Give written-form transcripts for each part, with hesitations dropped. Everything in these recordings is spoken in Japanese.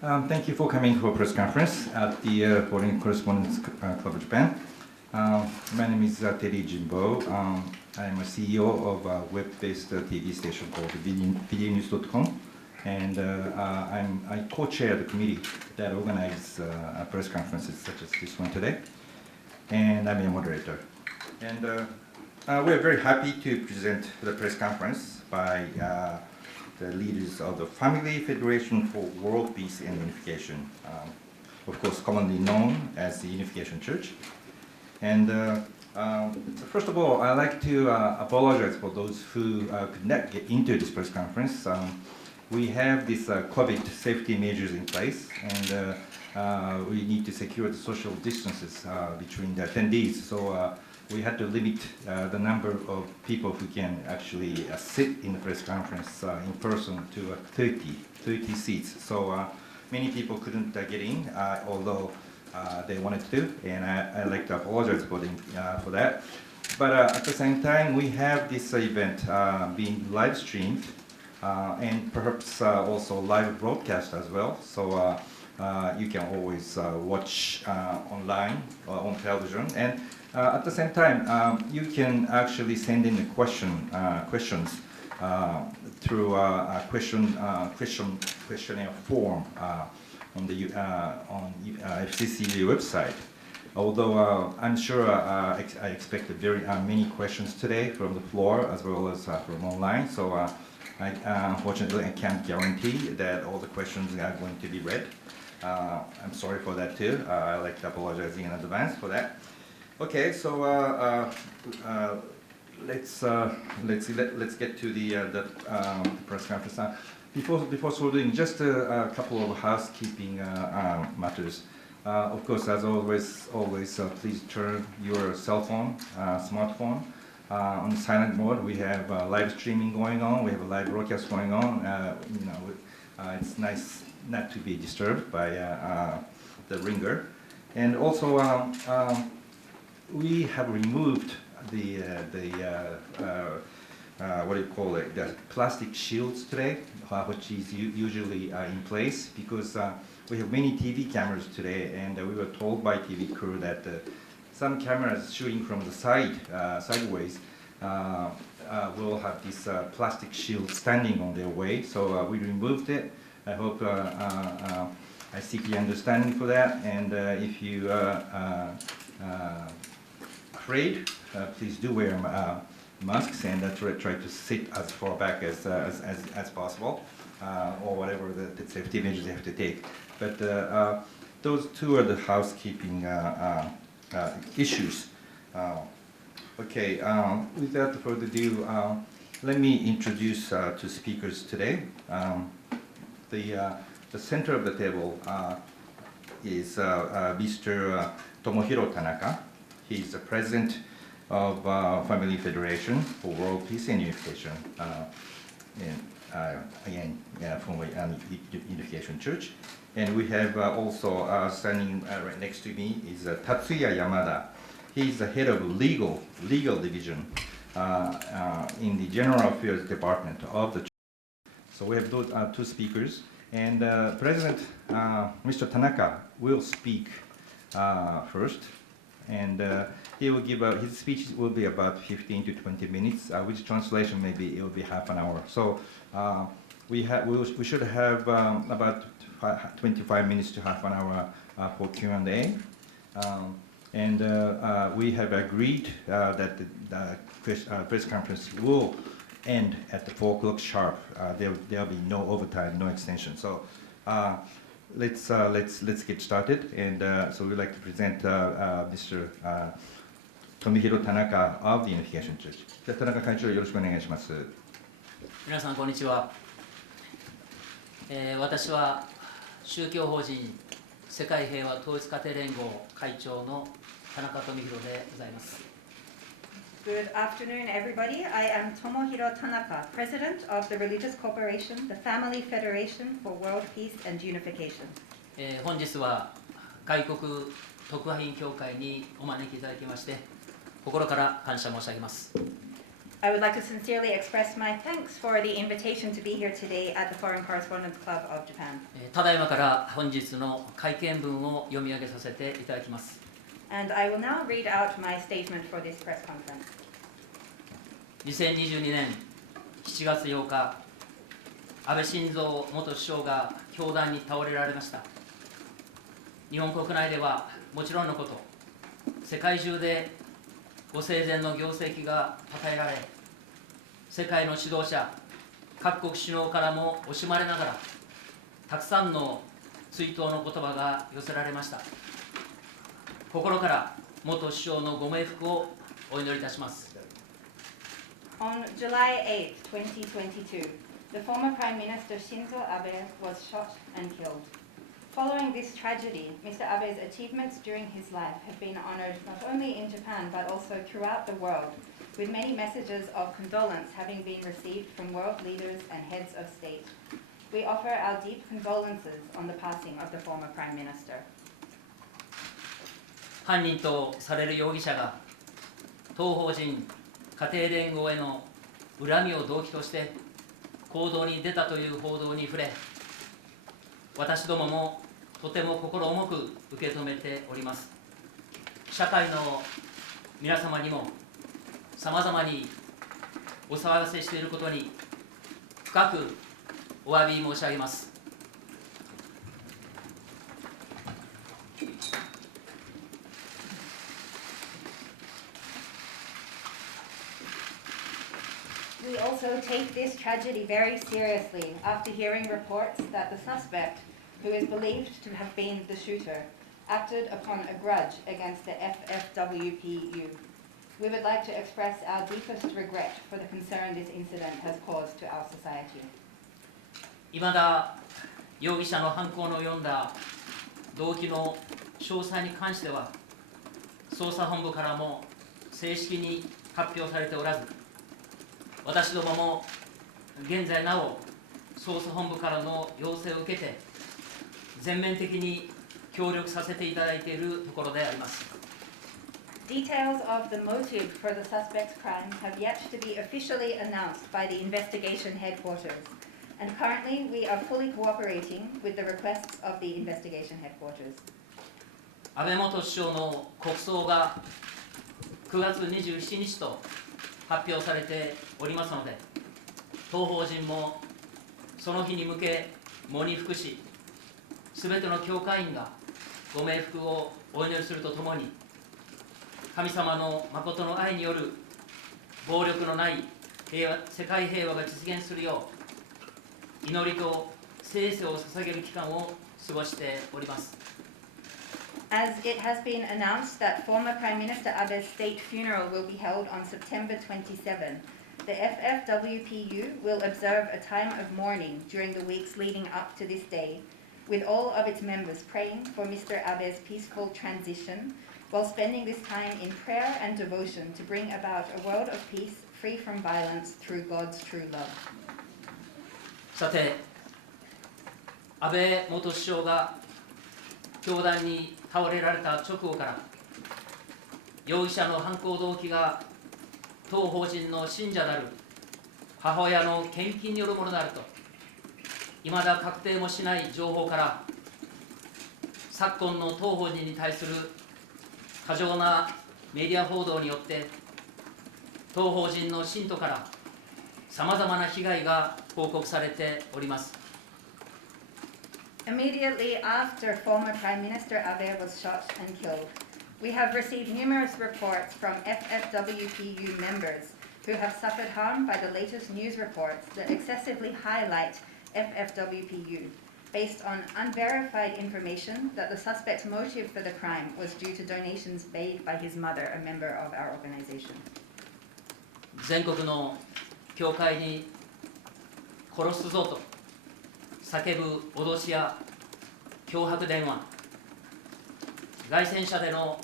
Thank you for coming for a press conference at the Foreign Correspondents Club of Japan. My name is Terry Jimbo. I'm a CEO of a web-based TV station called videonews.com, and I co-chair the committee that organizes press conferences such as this one today, and I'm a moderator. And we're very happy to present the press conference by the leaders of the Family Federation for World Peace and Unification, of course commonly known as the Unification Church. And first of all, I'd like to apologize for those who could not get into this press conference. We have this COVID safety measures in place, and we need to secure the social distances between the attendees. So we had to limit the number of people who can actually sit in the press conference in person to 30 seats. So many people couldn't get in, although they wanted to, and I'd like to apologize for that. But at the same time, we have this event being live streamed and perhaps also live broadcast as well. So you can always watch online or on television. And at the same time, you can actually send in the questions through a questionnaire form on the FCCJ website. Although I'm sure I expect very many questions today from the floor as well as from online. So unfortunately, I can't guarantee that all the questions are going to be read. I'm sorry for that too. I'd like to apologize in advance for that. Okay, so let's get to the press conference. Before starting, just a couple of housekeeping matters. Of course, as always, please turn your cell phone, smartphone, on silent mode. We have live streaming going on. We have a live broadcast going on. It's nice not to be disturbed by the ringer, and also. We have removed the what do you call it? The plastic shields today, which is usually in place because we have many TV cameras today, and we were told by TV crew that some cameras shooting from the sideways will have this plastic shield standing on their way. So we removed it. I hope I seek your understanding for that, and if you afraid, please do wear masks and try to sit as far back as possible, or whatever the safety measures you have to take. But those two are the housekeeping issues. Okay, without further ado, let me introduce two speakers today. The center of the table is Mr. Tomohiro Tanaka. He's the president of Family Federation for World Peace and Unification, from Unification Church. And we have also standing right next to me is Tatsuya Yamada. He's the head of legal division in the General Affairs Department of the Church. So we have those two speakers, and President Mr. Tanaka will speak first. And he will give his speech will be about 15 to 20 minutes, with translation maybe it will be half an hour. So we should have about 25 minutes to half an hour for Q&A. And we have agreed that the press conference will end at the 4 o'clock sharp. There'll be no overtime, no extension. So. Let's get started, and so we'd like to present Mr. Tomohiro Tanaka of the Unification Church. 田中会長よろしくお願いします。皆さんこんにちは。私は宗教法人世界平和統一家庭連合会長の田中富弘でございます。Good afternoon, everybody. I am Tomohiro Tanaka, President of the Religious Corporation, the Family Federation for World Peace and Unification. 本日は外国特派員協会にお招きいただきまして、心から感謝申し上げます。I would like to sincerely express my thanks for the invitation to be here today at the Foreign Correspondents Club of Japan. ただいまから本日の会見文を読み上げさせていただきます。And I will now read out my statement for this press conference. 2022年7月8日、安倍晋三元首相が凶弾に倒れられました。日本国内ではもちろんのこと、世界中でご生前の業績が称えられ、世界の指導者、各国首脳からも惜しまれながら、たくさんの追悼の言葉が寄せられました。心から元首相のご冥福をお祈りいたします。On July 8, 2022, the former Prime Minister Shinzo Abe was shot and killed. Following this tragedy, Mr. Abe's achievements during his life have been honored not only in Japan but also throughout the world, with many messages of condolence having been received from world leaders and heads of state. We offer our deep condolences on the passing of the former Prime Minister. 犯人とされる容疑者が当法人家庭連合への恨みを動機として行動に出たという報道に触れ、私どももとても心重く受け止めております。社会の皆様にもさまざまにお騒がせしていることに深くお詫び申し上げます。We also take this tragedy very seriously after hearing reports that the suspect, who is believed to have been the shooter, acted upon a grudge against the FFWPU. We would like to express our deepest regret for the concern this incident has caused to our society. いまだ容疑者の犯行の読んだ動機の詳細に関しては、捜査本部からも正式に発表されておらず、私どもも現在なお捜査本部からの要請を受けて全面的に協力させていただいているところであります。Details of the motive for the suspect's crimes have yet to be officially announced by the investigation headquarters, and currently we are fully cooperating with the requests of the investigation headquarters. 安倍元首相の国葬が9月27日と発表されておりますので、当法人もその日に向け喪に服し、すべての教会員がご冥福をお祈りするとともに、神様の誠の愛による暴力のない世界平和が実現するよう、祈りと聖世を捧げる期間を過ごしております。As it has been announced that former Prime Minister Abe's state funeral will be held on September 27, the FFWPU will observe a time of mourning during the weeks leading up to this day, with all of its members praying for Mr. Abe's peaceful transition, while spending this time in prayer and devotion to bring about a world of peace free from violence through God's true love. さて、安倍元首相が凶弾に倒れられた直後から、容疑者の犯行動機が当法人の信者である母親の献金によるものであると、いまだ確定もしない情報から、昨今の当法人に対する過剰なメディア報道によって、当法人の信徒からさまざまな被害が報告されております。Immediately after former Prime Minister Abe was shot and killed, we have received numerous reports from FFWPU members who have suffered harm by the latest news reports that excessively highlight FFWPU, based on unverified information that the suspect's motive for the crime was due to donations made by his mother, a member of our organization. 全国の教会に殺すぞと叫ぶ脅しや脅迫電話、街宣車での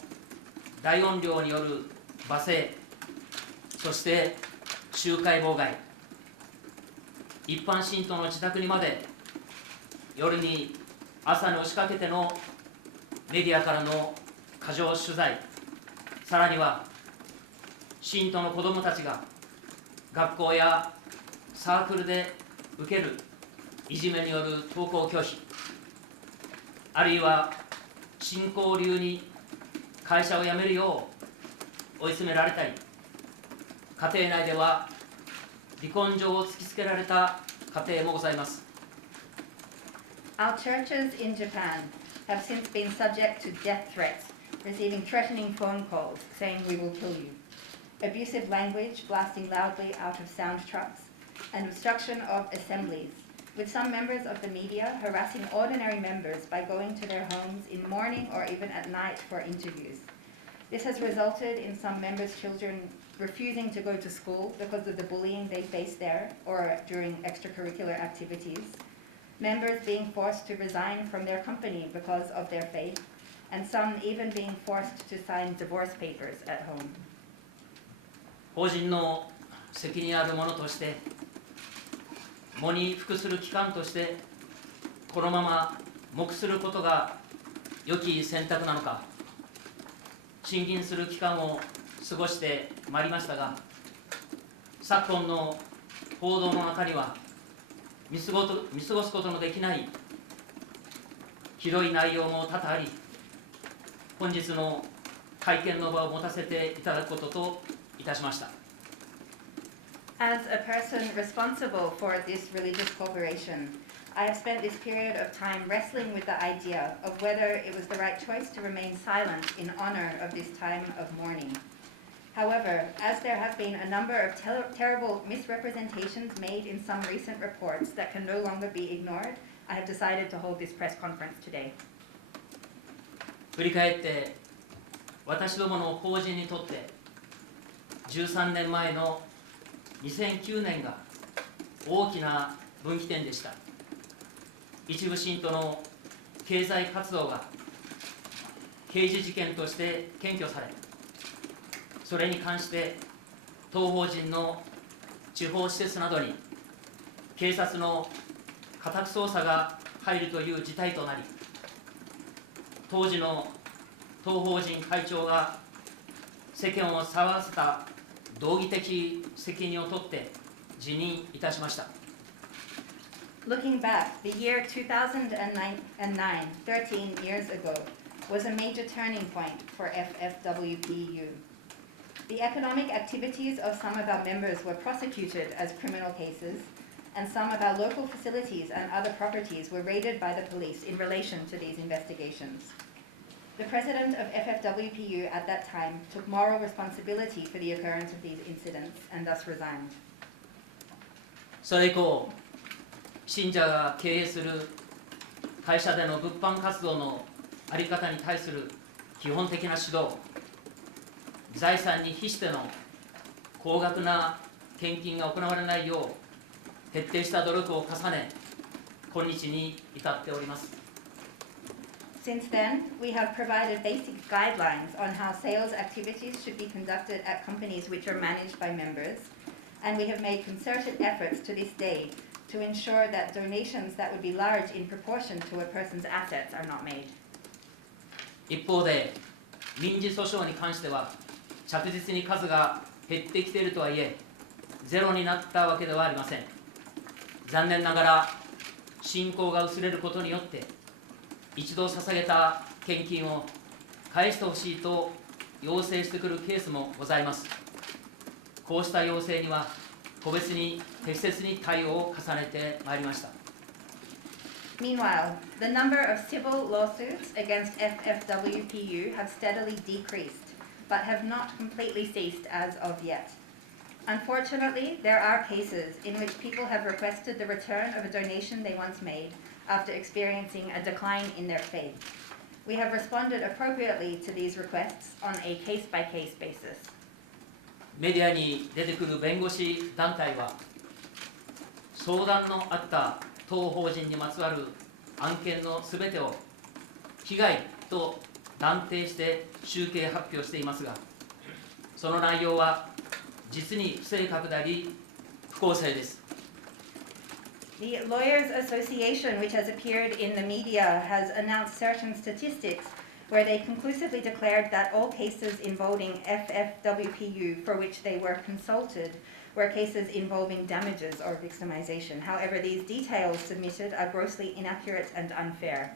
大音量による罵声、そして集会妨害、一般信徒の自宅にまで夜に朝に押しかけてのメディアからの過剰取材、さらには信徒の子どもたちが学校やサークルで受けるいじめによる登校拒否、あるいは信仰流に会社を辞めるよう追い詰められたり、家庭内では離婚状を突きつけられた家庭もございます。Our churches in Japan have since been subject to death threats, receiving threatening phone calls saying we will kill you, abusive language blasting loudly out of sound trucks, and obstruction of assemblies, with some members of the media harassing ordinary members by going to their homes in morning or even at night for interviews. This has resulted in some members' children refusing to go to school because of the bullying they face there or during extracurricular activities, members being forced to resign from their company because of their faith, and some even being forced to sign divorce papers at home. 法人の責任あるものとして、喪に服する機関として、このまま黙することが良き選択なのか、審議する期間を過ごしてまいりましたが、昨今の報道の中には、見過ごすことのできないひどい内容も多々あり、本日の会見の場を持たせていただくことといたしました。As a person responsible for this religious corporation, I have spent this period of time wrestling with the idea of whether it was the right choice to remain silent in honor of this time of mourning. However, as there have been a number of terrible misrepresentations made in some recent reports that can no longer be ignored, I have decided to hold this press conference today. 振り返って私どもの法人にとって13年前の2009年が大きな分岐点でした。一部信徒の経済活動が刑事事件として検挙され、それに関して当法人の地方施設などに警察の家宅捜査が入るという事態となり、当時の当法人会長が世間を騒がせた道義的責任を取って辞任いたしました。Looking back, the year 2009, 13 years ago, was a major turning point for FFWPU. The economic activities of some of our members were prosecuted as criminal cases, and some of our local facilities and other properties were raided by the police in relation to these investigations. The president of FFWPU at that time took moral responsibility for the occurrence of these incidents and thus resigned. それ以降、信者が経営する会社での物販活動の在り方に対する基本的な指導、財産に比しての高額な献金が行われないよう徹底した努力を重ね、今日に至っております。Since then, we have provided basic guidelines on how sales activities should be conducted at companies which are managed by members, and we have made concerted efforts to this day to ensure that donations that would be large in proportion to a person's assets are not made. 一方で、民事訴訟に関しては着実に数が減ってきているとはいえ、ゼロになったわけではありません。残念ながら信仰が薄れることによって一度捧げた献金を返してほしいと要請してくるケースもございます。こうした要請には個別に適切に対応を重ねてまいりました。Meanwhile, the number of civil lawsuits against FFWPU have steadily decreased, but have not completely ceased as of yet. Unfortunately, there are cases in which people have requested the return of a donation they once made after experiencing a decline in their faith. We have responded appropriately to these requests on a case-by-case basis. メディアに出てくる弁護士団体は、相談のあった当法人にまつわる案件のすべてを被害と断定して集計発表していますが、その内容は実に不正確であり不公正です。The Lawyers Association, which has appeared in the media, has announced certain statistics where they conclusively declared that all cases involving FFWPU for which they were consulted were cases involving damages or victimization. However, these details submitted are grossly inaccurate and unfair.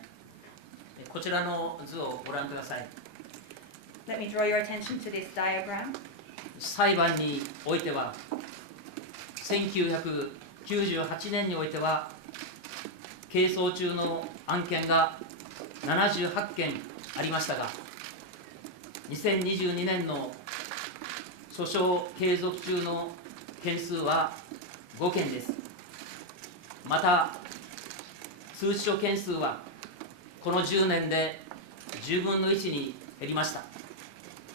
こちらの図をご覧ください。 Let me draw your attention to this diagram. 裁判においては、1998年においては、係争中の案件が78件ありましたが、2022年の訴訟継続中の件数は5件です。また、通知書件数はこの10年で10分の1に減りました。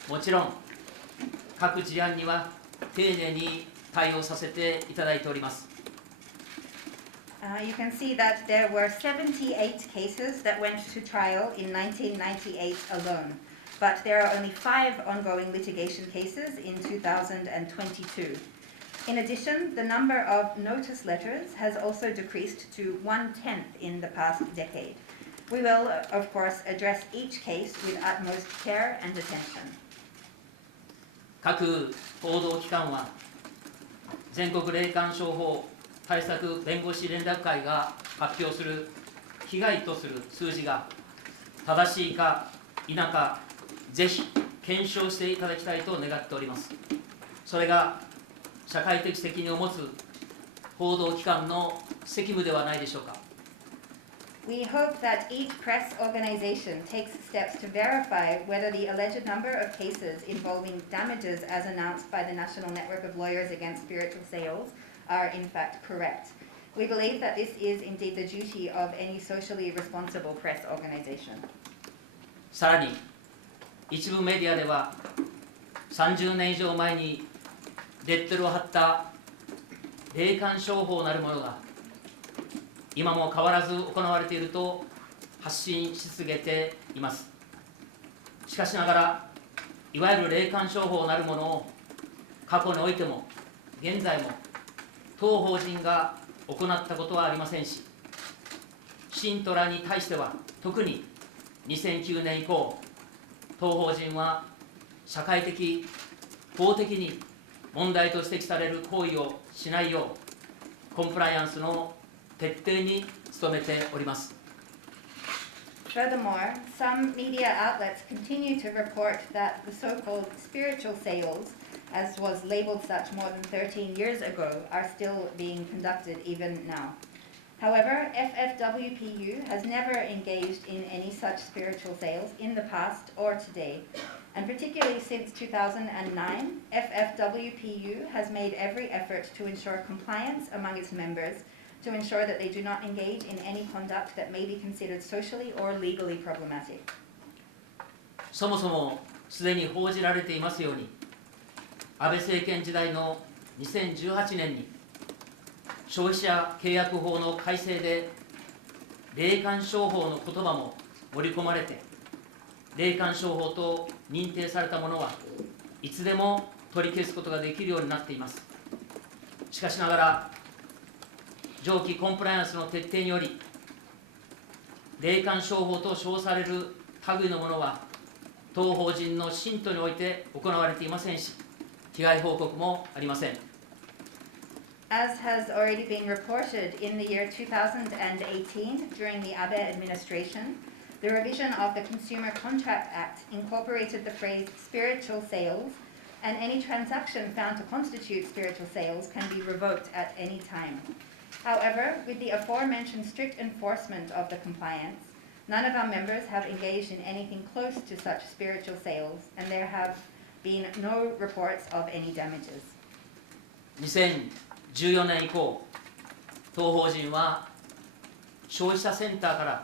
もちろん、各事案には丁寧に対応させていただいております。You can see that there were 78 cases that went to trial in 1998 alone, but there are only 5 ongoing litigation cases in 2022. In addition, the number of notice letters has also decreased to 1/10 in the past decade. We will, of course, address each case with utmost care and attention. 各報道機関は、全国霊感商法対策弁護士連絡会が発表する被害とする数字が正しいか否か、ぜひ検証していただきたいと願っております。それが社会的責任を持つ報道機関の責務ではないでしょうか。We hope that each press organization takes steps to verify whether the alleged number of cases involving damages as announced by the National Network of Lawyers Against Spiritual Sales are in fact correct. We believe that this is indeed the duty of any socially responsible press organization. さらに、一部メディアでは30年以上前にレッテルを貼った霊感商法なるものが今も変わらず行われていると発信し続けています。しかしながら、いわゆる霊感商法なるものを過去においても現在も当法人が行ったことはありませんし、信徒らに対しては特に2009年以降、当法人は社会的、法的に問題と指摘される行為をしないよう、コンプライアンスの徹底に努めております。Furthermore, some media outlets continue to report that the so-called spiritual sales, as was labeled such more than 13 years ago, are still being conducted even now. However, FFWPU has never engaged in any such spiritual sales in the past or today, and particularly since 2009, FFWPU has made every effort to ensure compliance among its members to ensure that they do not engage in any conduct that may be considered socially or legally problematic. そもそもすでに報じられていますように、安倍政権時代の2018年に消費者契約法の改正で霊感商法の言葉も盛り込まれて、霊感商法と認定されたものはいつでも取り消すことができるようになっています。しかしながら、上記コンプライアンスの徹底により、霊感商法と称される類のものは当法人の信徒において行われていませんし、被害報告もありません。As has already been reported in the year 2018 during the Abe administration, the revision of the Consumer Contract Act incorporated the phrase spiritual sales, and any transaction found to constitute spiritual sales can be revoked at any time. However, with the aforementioned strict enforcement of the compliance, none of our members have engaged in anything close to such spiritual sales, and there have been no reports of any damages. 2014年以降、当法人は消費者センターから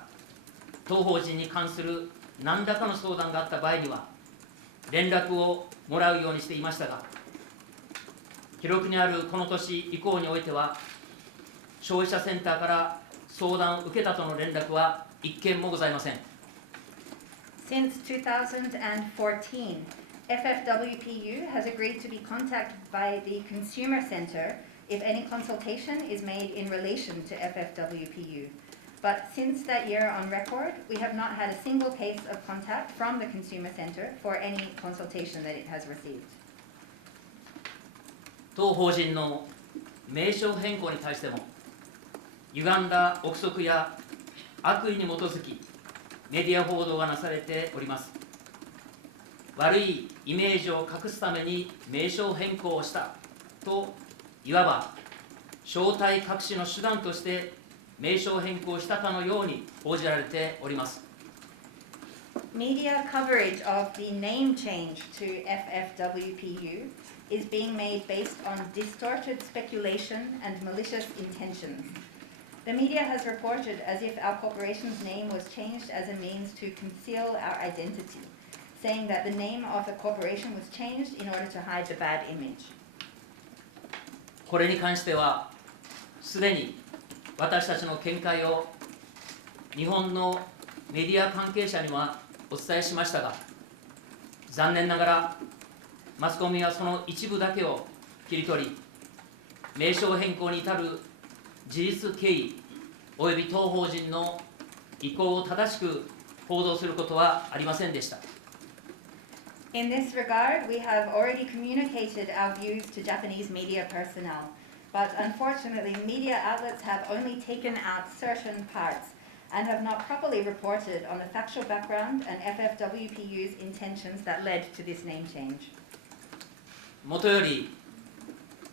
当法人に関する何らかの相談があった場合には連絡をもらうようにしていましたが、記録にあるこの年以降においては、消費者センターから相談を受けたとの連絡は一件もございません。Since 2014, FFWPU has agreed to be contacted by the Consumer Center if any consultation is made in relation to FFWPU. But since that year on record, we have not had a single case of contact from the Consumer Center for any consultation that it has received. 当法人の名称変更に対しても、歪んだ憶測や悪意に基づき、メディア報道がなされております。悪いイメージを隠すために名称変更をしたと、いわば正体隠しの手段として名称変更したかのように報じられております。Media coverage of the name change to FFWPU is being made based on distorted speculation and malicious intentions. The media has reported as if our corporation's name was changed as a means to conceal our identity, saying that the name of the corporation was changed in order to hide the bad image. これに関しては、すでに私たちの見解を日本のメディア関係者にはお伝えしましたが、残念ながらマスコミはその一部だけを切り取り、名称変更に至る事実経緯および当法人の意向を正しく報道することはありませんでした。In this regard, we have already communicated our views to Japanese media personnel, but unfortunately, media outlets have only taken out certain parts and have not properly reported on the factual background and FFWPU's intentions that led to this name change. もとより、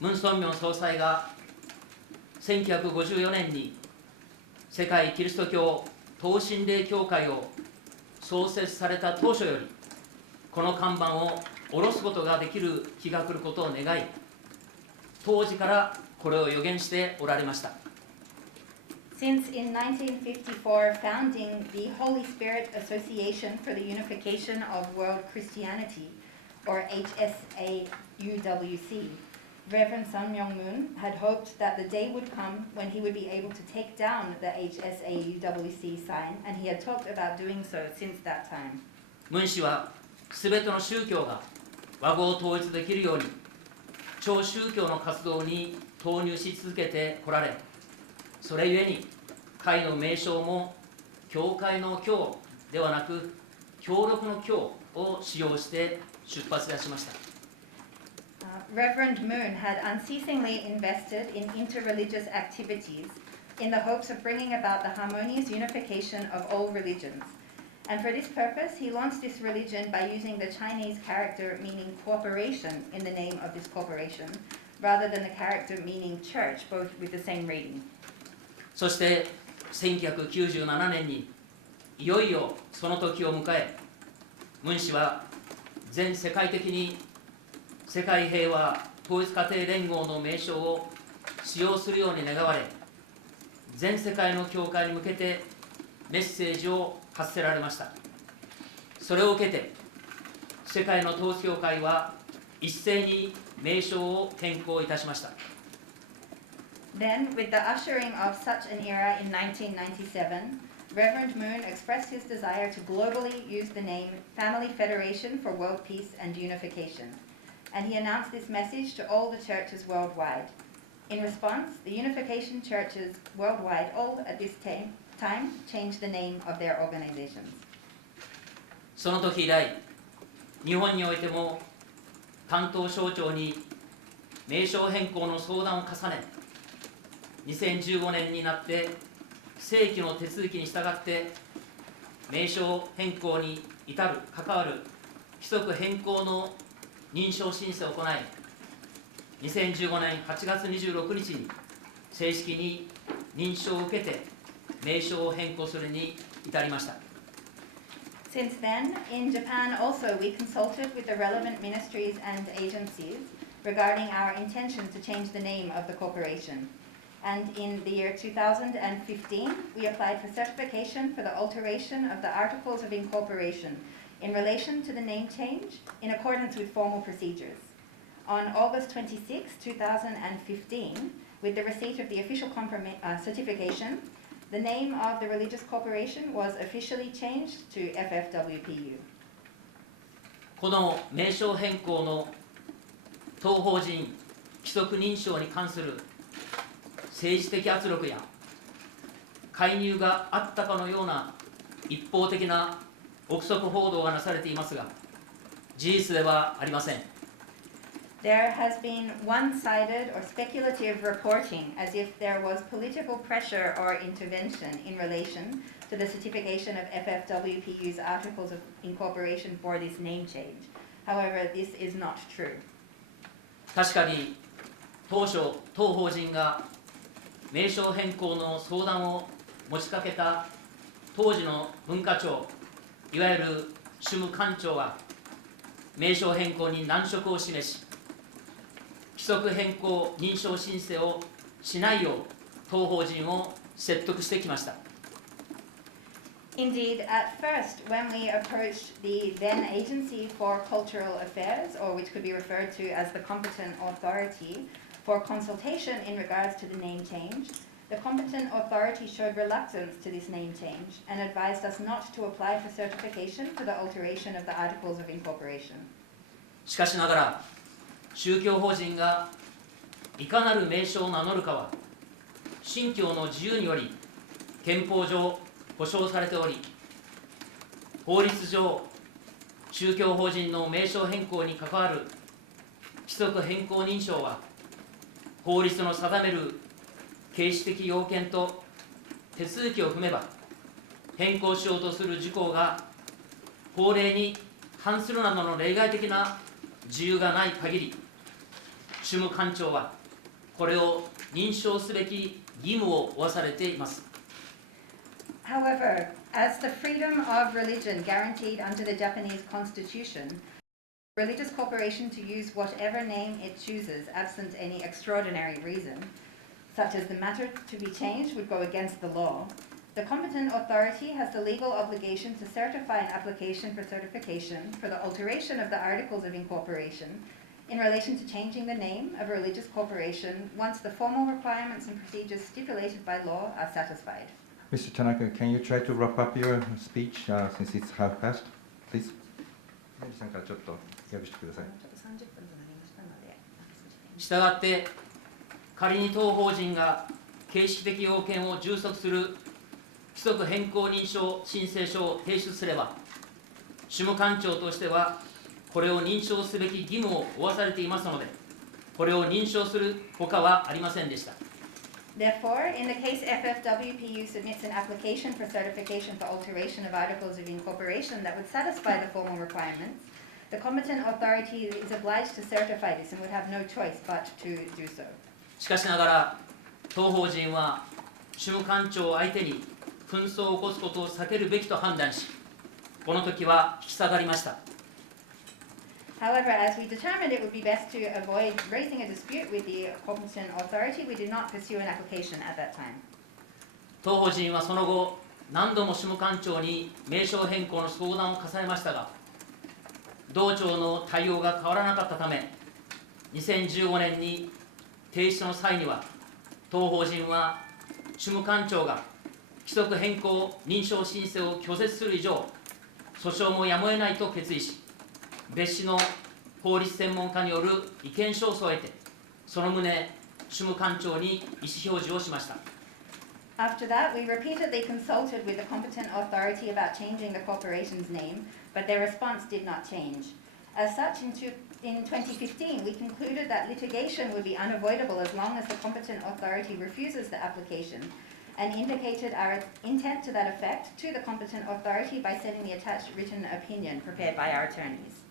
ムン・ソンミョン総裁が1954年に世界キリスト教等身霊協会を創設された当初より、この看板を下ろすことができる日が来ることを願い、当時からこれを予言しておられました。Since in 1954 founding the Holy Spirit Association for the Unification of World Christianity, or HSAUWC, Reverend Sun Myung-moon had hoped that the day would come when he would be able to take down the HSAUWC sign, and he had talked about doing so since that time. ムン氏はすべての宗教が和合統一できるように、超宗教の活動に投入し続けてこられ、それゆえに会の名称も教会の教ではなく協力の教を使用して出発いたしました。Reverend Moon had unceasingly invested in interreligious activities in the hopes of bringing about the harmonious unification of all religions. And for this purpose, he launched this religion by using the Chinese character meaning corporation in the name of this corporation, rather than the character meaning church, both with the same reading. そして1997年にいよいよその時を迎え、ムン氏は全世界的に世界平和統一家庭連合の名称を使用するように願われ、全世界の教会に向けてメッセージを発せられました。それを受けて世界の統一教会は一斉に名称を変更いたしました。Then, with the ushering of such an era in 1997, Reverend Moon expressed his desire to globally use the name Family Federation for World Peace and Unification, and he announced this message to all the churches worldwide. In response, the unification churches worldwide all at this time changed the name of their organizations. その時以来、日本においても担当省庁に名称変更の相談を重ね、2015年になって正規の手続きに従って名称変更に至る関わる規則変更の認証申請を行い、2015年8月26日に正式に認証を受けて名称を変更するに至りました。Since then, in Japan also we consulted with the relevant ministries and agencies regarding our intention to change the name of the corporation. And in the year 2015, we applied for certification for the alteration of the Articles of Incorporation in relation to the name change in accordance with formal procedures. On August 26, 2015, with the receipt of the official certification, the name of the religious corporation was officially changed to FFWPU. この名称変更の当法人規則認証に関する政治的圧力や介入があったかのような一方的な憶測報道がなされていますが、事実ではありません。There has been one-sided or speculative reporting as if there was political pressure or intervention in relation to the certification of FFWPU's Articles of Incorporation for this name change. However, this is not true. 確かに当初、当法人が名称変更の相談を持ちかけた当時の文化庁、いわゆる主務官庁は名称変更に難色を示し、規則変更認証申請をしないよう当法人を説得してきました。Indeed, at first, when we approached the then Agency for Cultural Affairs, or which could be referred to as the competent authority, for consultation in regards to the name change, the competent authority showed reluctance to this name change and advised us not to apply for certification for the alteration of the Articles of Incorporation. しかしながら、宗教法人がいかなる名称を名乗るかは、信教の自由により憲法上保障されており、法律上、宗教法人の名称変更に関わる規則変更認証は、法律の定める形式的要件と手続きを踏めば、変更しようとする事項が法令に反するなどの例外的な自由がない限り、主務官庁はこれを認証すべき義務を負わされています。However, as the freedom of religion guaranteed under the Japanese Constitution, religious corporation to use whatever name it chooses absent any extraordinary reason, such as the matter to be changed would go against the law, the competent authority has the legal obligation to certify an application for certification for the alteration of the Articles of Incorporation in relation to changing the name of a religious corporation once the formal requirements and procedures stipulated by law are satisfied. Mr. Tanaka, can you try to wrap up your speech since it's half past, please? さんからちょっと訳してください。したがって、仮に当法人が形式的要件を充足する規則変更認証申請書を提出すれば、主務官庁としては、これを認証すべき義務を負わされていますので、これを認証するほかはありませんでした。Therefore, in the case FFWPU submits an application for certification for alteration of Articles of Incorporation that would satisfy the formal requirements, the competent authority is obliged to certify this and would have no choice but to do so. しかしながら、当法人は主務官庁を相手に紛争を起こすことを避けるべきと判断し、この時は引き下がりました。However, as we determined it would be best to avoid raising a dispute with the competent authority, we did not pursue an application at that time. 当法人はその後、何度も主務官庁に名称変更の相談を重ねましたが、同庁の対応が変わらなかったため、2015年に提出の際には、当法人は主務官庁が規則変更認証申請を拒絶する以上、訴訟もやむを得ないと決意し、別紙の法律専門家による意見書を添えて、その旨、主務官庁に意思表示をしました。After that, we repeatedly consulted with the competent authority about changing the corporation's name, but their response did not change. As such, in 2015, we concluded that litigation would be unavoidable as long as the competent authority refuses the application, and indicated our intent to that effect to the competent authority by sending the attached written opinion prepared by our attorneys.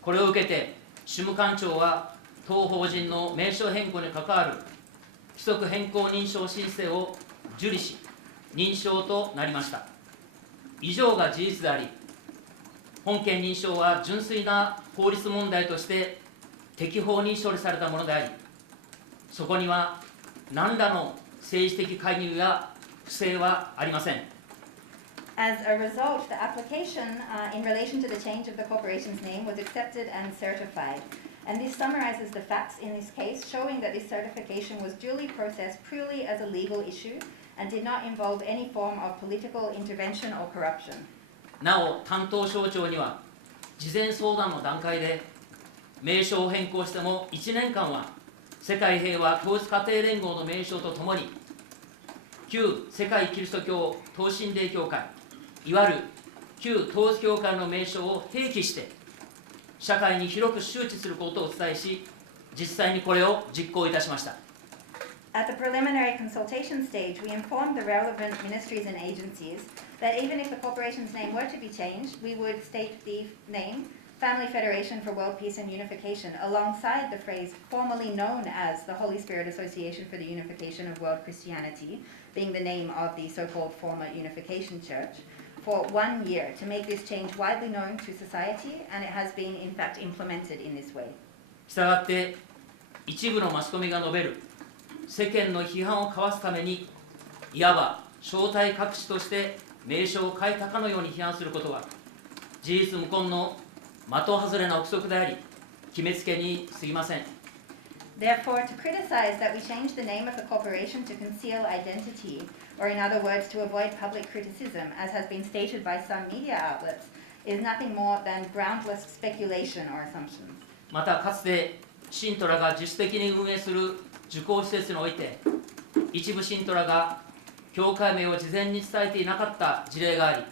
これを受けて、主務官庁は当法人の名称変更に関わる規則変更認証申請を受理し、認証となりました。以上が事実であり、本件認証は純粋な法律問題として適法に処理されたものであり、そこには何らの政治的介入や不正はありません。As a result, the application in relation to the change of the corporation's name was accepted and certified. And this summarizes the facts in this case, showing that this certification was duly processed purely as a legal issue and did not involve any form of political intervention or corruption. なお、担当省庁には、事前相談の段階で、名称を変更しても1年間は、世界平和統一家庭連合の名称とともに、旧世界キリスト教等身大教会、いわゆる旧統一教会の名称を併記して、社会に広く周知することをお伝えし、実際にこれを実行いたしました。 At the preliminary consultation stage, we informed the relevant ministries and agencies that even if the corporation's name were to be changed, we would state the name Family Federation for World Peace and Unification alongside the phrase formerly known as the Holy Spirit Association for the Unification of World Christianity, being the name of the so-called former Unification Church, for 1 year to make this change widely known to society, and it has been in fact implemented in this way. したがって一部のマスコミが述べる世間の批判をかわすためにいわば正体隠しとして名称を変えたかのように批判することは事実無根の的外れな憶測であり決めつけに過ぎません。 Therefore, to criticize that we changed the name of the corporation to conceal identity, or in other words, to avoid public criticism, as has been stated by some media outlets, is nothing more than groundless speculation or assumptions. またかつて信徒らが自主的に運営する受講施設において一部信徒らが教会名を事前に伝えていなかった事例があり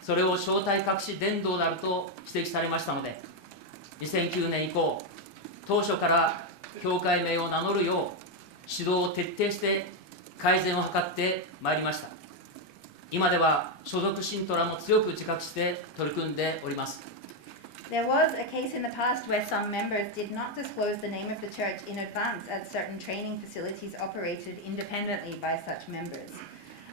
それを正体隠し伝道であると指摘されましたので2009年以降当初から教会名を名乗るよう指導を徹底して改善を図ってまいりました。今では所属信徒らも強く自覚して取り組んでおります。 There was a case in the past where some members did not disclose the name of the church in advance at certain training facilities operated independently by such members.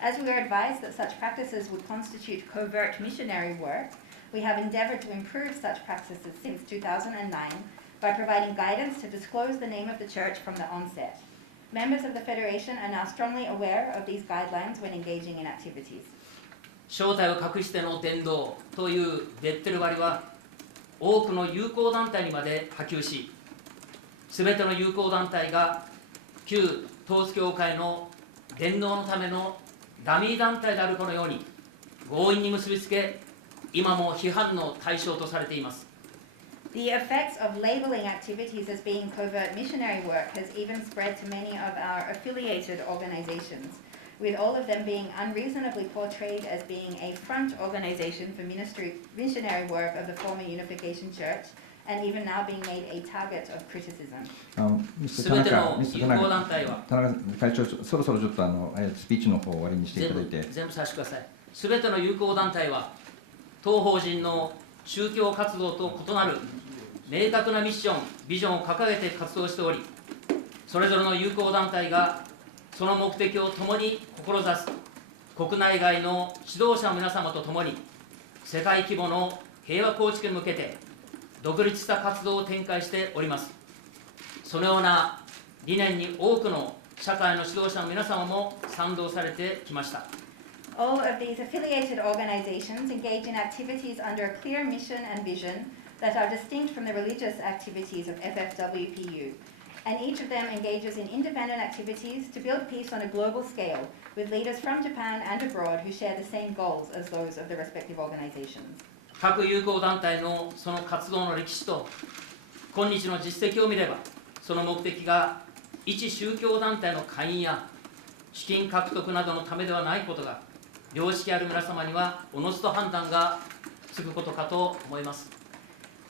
As we were advised that such practices would constitute covert missionary work, we have endeavored to improve such practices since 2009 by providing guidance to disclose the name of the church from the onset. Members of the Federation are now strongly aware of these guidelines when engaging in activities. 正体を隠しての伝道というレッテル割りは多くの友好団体にまで波及し、すべての友好団体が旧統一教会の伝道のためのダミー団体であるかのように強引に結びつけ、今も批判の対象とされています。 The effects of labeling activities as being covert missionary work has even spread to many of our affiliated organizations, with all of them being unreasonably portrayed as being a front organization for missionary work of the former Unification Church, and even now being made a target of criticism. すべての友好団体は田中会長、そろそろちょっとスピーチの方を終わりにしていただいて。全部させてください。すべての友好団体は当法人の宗教活動と異なる明確なミッション、ビジョンを掲げて活動しており、それぞれの友好団体がその目的を共に志す国内外の指導者の皆様と共に世界規模の平和構築に向けて独立した活動を展開しております。そのような理念に多くの社会の指導者の皆様も賛同されてきました。 All of these affiliated organizations engage in activities under a clear mission and vision that are distinct from the religious activities of FFWPU. And each of them engages in independent activities to build peace on a global scale with leaders from Japan and abroad who share the same goals as those of the respective organizations. 各友好団体のその活動の歴史と今日の実績を見ればその目的が一宗教団体の会員や資金獲得などのためではないことが良識ある皆様にはおのずと判断がつくことかと思います。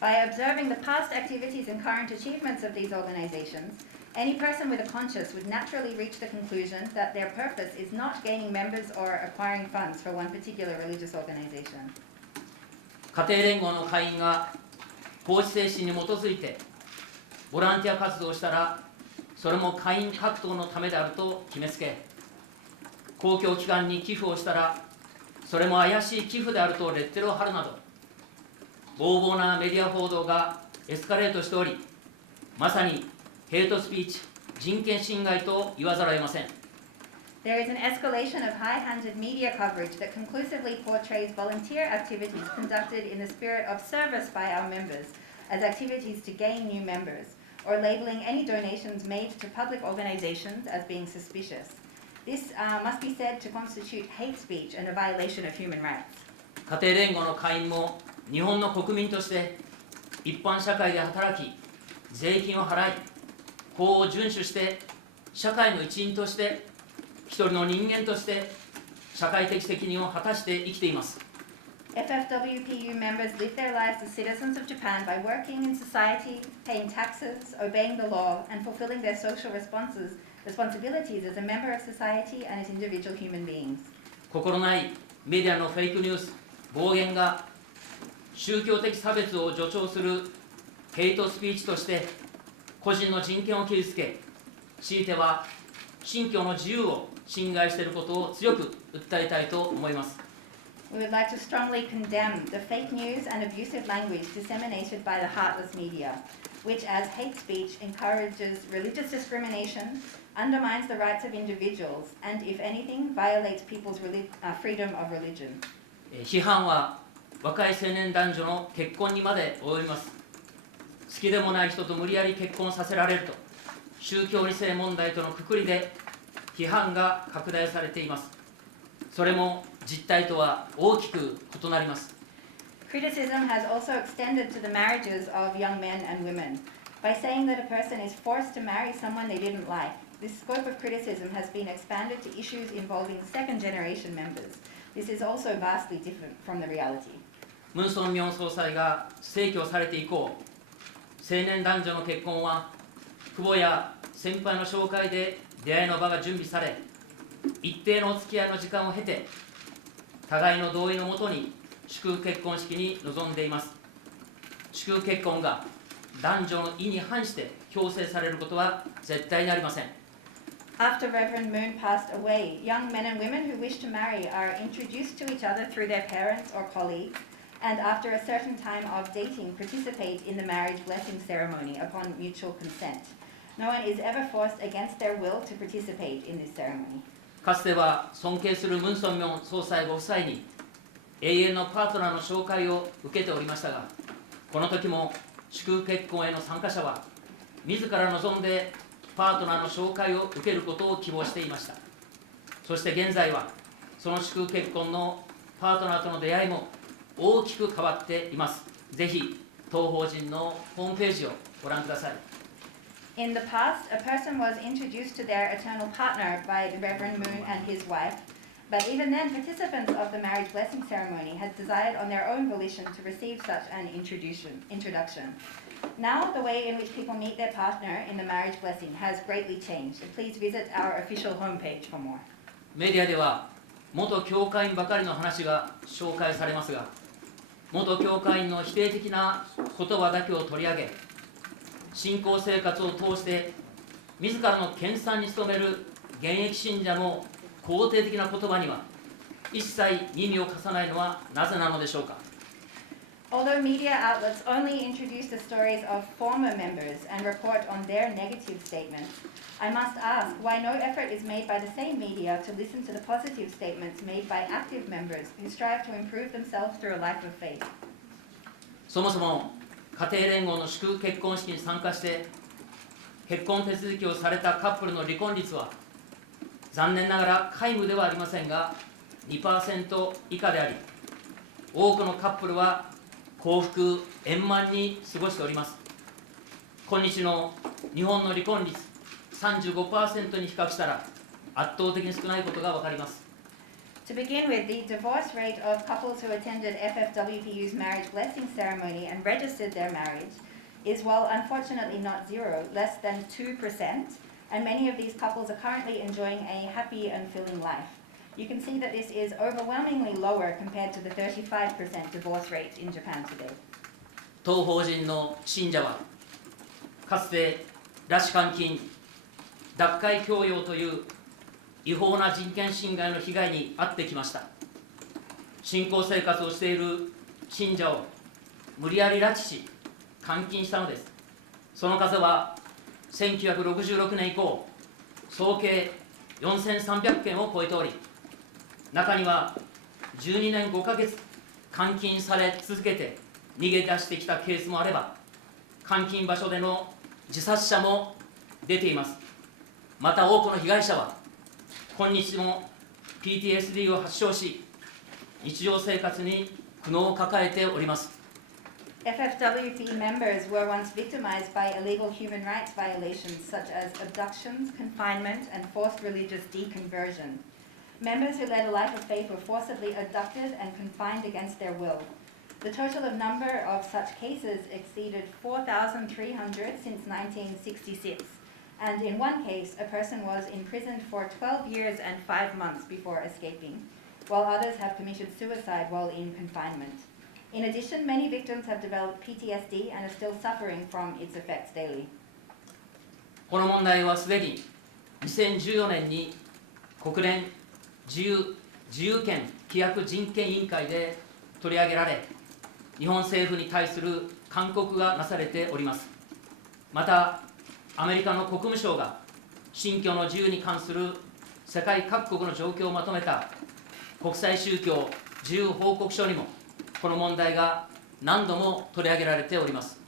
By observing the past activities and current achievements of these organizations, any person with a conscience would naturally reach the conclusion that their purpose is not gaining members or acquiring funds for one particular religious organization. 家庭連合の会員が奉仕精神に基づいてボランティア活動をしたらそれも会員活動のためであると決めつけ公共機関に寄付をしたらそれも怪しい寄付であるとレッテルを貼るなど横暴なメディア報道がエスカレートしておりまさにヘイトスピーチ人権侵害と言わざるを得ません。 There is an escalation of high-handed media coverage that conclusively portrays volunteer activities conducted in the spirit of service by our members as activities to gain new members, or labeling any donations made to public organizations as being suspicious. This must be said to constitute hate speech and a violation of human rights. 家庭連合の会員も日本の国民として一般社会で働き税金を払い法を遵守して社会の一員として一人の人間として社会的責任を果たして生きています。FFWPU members live their lives as citizens of Japan by working in society, paying taxes, obeying the law, and fulfilling their social responsibilities as a member of society and as individual human beings. 心ないメディアのフェイクニュース、暴言が宗教的差別を助長するヘイトスピーチとして個人の人権を傷つけ、強いては信教の自由を侵害していることを強く訴えたいと思います。We would like to strongly condemn the fake news and abusive language disseminated by the heartless media, which as hate speech encourages religious discrimination, undermines the rights of individuals, and if anything, violates people's freedom of religion. 批判は若い青年男女の結婚にまで及びます。好きでもない人と無理やり結婚させられると、宗教2世問題とのくくりで批判が拡大されています。それも実態とは大きく異なります。Criticism has also extended to the marriages of young men and women. By saying that a person is forced to marry someone they didn't like, this scope of criticism has been expanded to issues involving second-generation members. This is also vastly different from the reality. ムン・ソンミョン総裁が逝去されて以降、青年男女の結婚は父母や先輩の紹介で出会いの場が準備され、一定のお付き合いの時間を経て、互いの同意のもとに祝福結婚式に臨んでいます。祝福結婚が男女の意に反して強制されることは絶対にありません。After Reverend Moon passed away, young men and women who wish to marry are introduced to each other through their parents or colleagues, and after a certain time of dating, participate in the marriage blessing ceremony upon mutual consent. No one is ever forced against their will to participate in this ceremony. かつては尊敬するムン・ソンミョン総裁ご夫妻に永遠のパートナーの紹介を受けておりましたが、この時も祝福結婚への参加者は自ら望んでパートナーの紹介を受けることを希望していました。そして現在はその祝福結婚のパートナーとの出会いも大きく変わっています。ぜひ当法人のホームページをご覧ください。In the past, a person was introduced to their eternal partner by the Reverend Moon and his wife, but even then, participants of the marriage blessing ceremony had desired on their own volition to receive such an introduction. Now, the way in which people meet their partner in the marriage blessing has greatly changed. Please visit our official homepage for more. メディアでは元教会員ばかりの話が紹介されますが、元教会員の否定的な言葉だけを取り上げ、信仰生活を通して自らの研鑽に努める現役信者の肯定的な言葉には一切耳を貸さないのはなぜなのでしょうか。 Although media outlets only introduce the stories of former members and report on their negative statements, I must ask why no effort is made by the same media to listen to the positive statements made by active members who strive to improve themselves through a life of faith. そもそも家庭連合の祝福結婚式に参加して結婚手続きをされたカップルの離婚率は残念ながら皆無ではありませんが 2% 以下であり、多くのカップルは幸福円満に過ごしております。今日の日本の離婚率 35% に比較したら圧倒的に少ないことが分かります。 To begin with, the divorce rate of couples who attended FFWPU's marriage blessing ceremony and registered their marriage is, while unfortunately not zero, less than 2%, and many of these couples are currently enjoying a happy and fulfilling life. You can see that this is overwhelmingly lower compared to the 35% divorce rate in Japan today. 当法人の信者はかつて拉致監禁、脱会強要という違法な人権侵害の被害に遭ってきました。信仰生活をしている信者を無理やり拉致し監禁したのです。その数は1966年以降総計4300件を超えており、中には12年5ヶ月監禁され続けて逃げ出してきたケースもあれば、監禁場所での自殺者も出ています。また多くの被害者は今日も PTSD を発症し、日常生活に苦悩を抱えております。 FFWP members were once victimized by illegal human rights violations such as abductions, confinement, and forced religious deconversion. Members who led a life of faith were forcibly abducted and confined against their will. The total of number of such cases exceeded 4,300 since 1966, and in one case, a person was imprisoned for 12 years and 5 months before escaping, while others have committed suicide while in confinement. In addition, many victims have developed PTSD and are still suffering from its effects daily. この問題はすでに2014年に国連自由権規約人権委員会で取り上げられ、日本政府に対する勧告がなされております。また、アメリカの国務省が信教の自由に関する世界各国の状況をまとめた国際宗教自由報告書にもこの問題が何度も取り上げられております。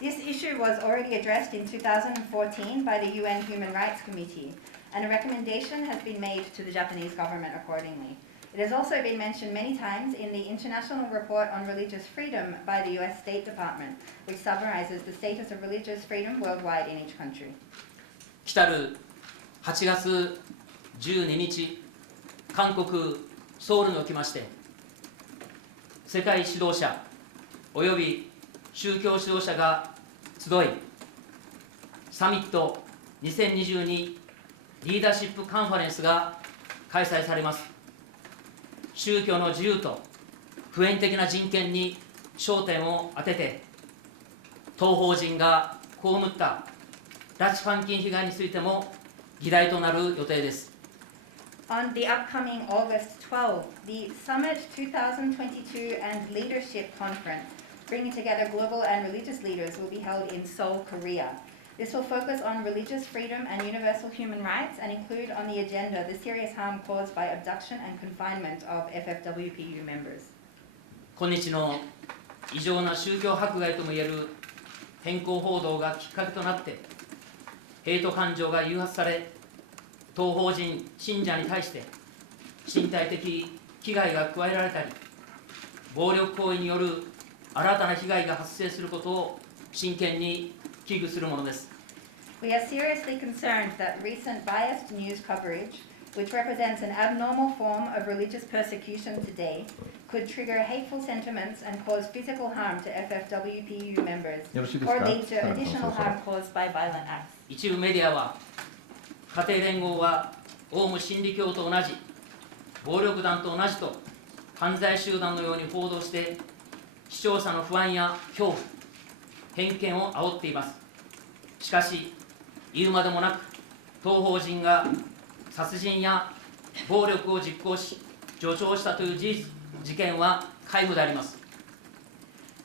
This issue was already addressed in 2014 by the UN Human Rights Committee, and a recommendation has been made to the Japanese government accordingly. It has also been mentioned many times in the International Report on Religious Freedom by the US State Department, which summarizes the status of religious freedom worldwide in each country. 来たる8月12日、韓国ソウルにおきまして、世界指導者および宗教指導者が集い、サミット2022リーダーシップカンファレンスが開催されます。宗教の自由と普遍的な人権に焦点を当てて、当法人が被った拉致監禁被害についても議題となる予定です。On the upcoming August 12, the Summit 2022 and Leadership Conference, bringing together global and religious leaders, will be held in Seoul, Korea. This will focus on religious freedom and universal human rights and include on the agenda the serious harm caused by abduction and confinement of FFWPU members. 今日の異常な宗教迫害ともいえる偏向報道がきっかけとなって、ヘイト感情が誘発され、当法人信者に対して身体的危害が加えられたり、暴力行為による新たな被害が発生することを真剣に危惧するものです。We are seriously concerned that recent biased news coverage, which represents an abnormal form of religious persecution today, could trigger hateful sentiments and cause physical harm to FFWPU members, or lead to additional harm caused by violent acts. 一部メディアは、家庭連合はオウム真理教と同じ、暴力団と同じと犯罪集団のように報道して、視聴者の不安や恐怖、偏見を煽っています。しかし、言うまでもなく、当法人が殺人や暴力を実行し、助長したという事件は皆無であります。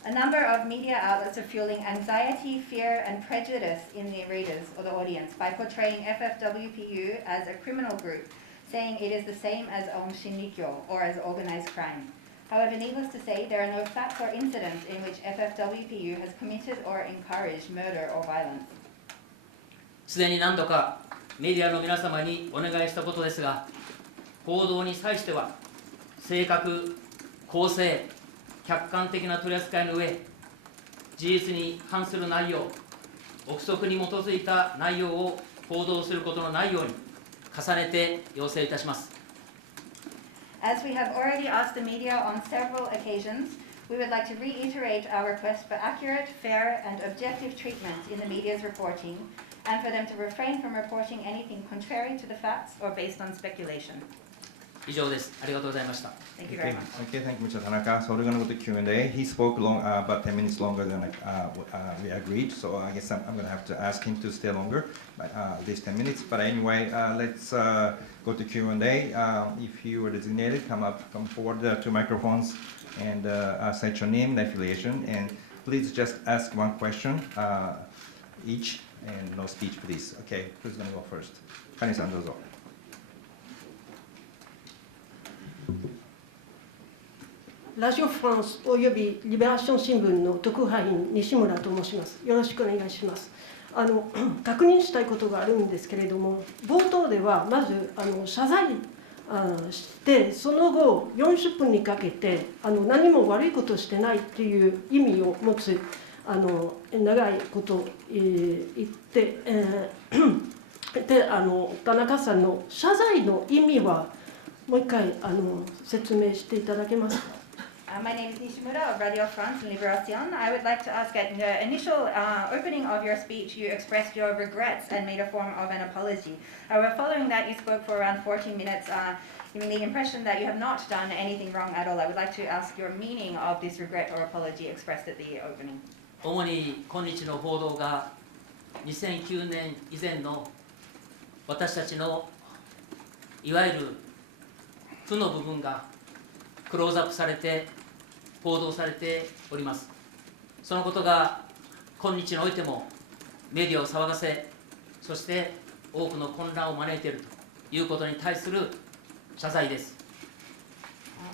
A number of media outlets are fueling anxiety, fear, and prejudice in the readers or the audience by portraying FFWPU as a criminal group, saying it is the same as Aum Shinrikyo or as organized crime. However, needless to say, there are no facts or incidents in which FFWPU has committed or encouraged murder or violence. すでに何度かメディアの皆様にお願いしたことですが、報道に際しては正確、公正、客観的な取り扱いの上、事実に反する内容、憶測に基づいた内容を報道することのないように重ねて要請いたします。As we have already asked the media on several occasions, we would like to reiterate our request for accurate, fair, and objective treatment in the media's reporting, and for them to refrain from reporting anything contrary to the facts or based on speculation. 以上です。ありがとうございました。Thank you very much. Okay, thank you, Mr. Tanaka. So we're going to go to Q&A. He spoke about 10 minutes longer than we agreed, so I guess I'm going to have to ask him to stay longer, at least 10 minutes. But anyway, let's go to Q&A. If you were designated, come forward to microphones and state your name and affiliation. And please just ask one question each and no speech, please. Okay, who's going to go first? Kani-san, どうぞ。ラジオフランスおよびリベラション新聞の特派員西村と申します。よろしくお願いします。確認したいことがあるんですけれども、冒頭ではまず謝罪してその後40分にかけて何も悪いことをしてないという意味を持つ長いことを言ってで田中さんの謝罪の意味はもう一回説明していただけますか。My name is Nishimura of Radio France Liberación. I would like to ask, at the initial opening of your speech, you expressed your regrets and made a form of an apology. However, following that, you spoke for around 14 minutes, giving the impression that you have not done anything wrong at all. I would like to ask your meaning of this regret or apology expressed at the opening. 主に今日の報道が2009年以前の私たちのいわゆる負の部分がクローズアップされて報道されております。そのことが今日においてもメディアを騒がせ、そして多くの混乱を招いているということに対する謝罪です。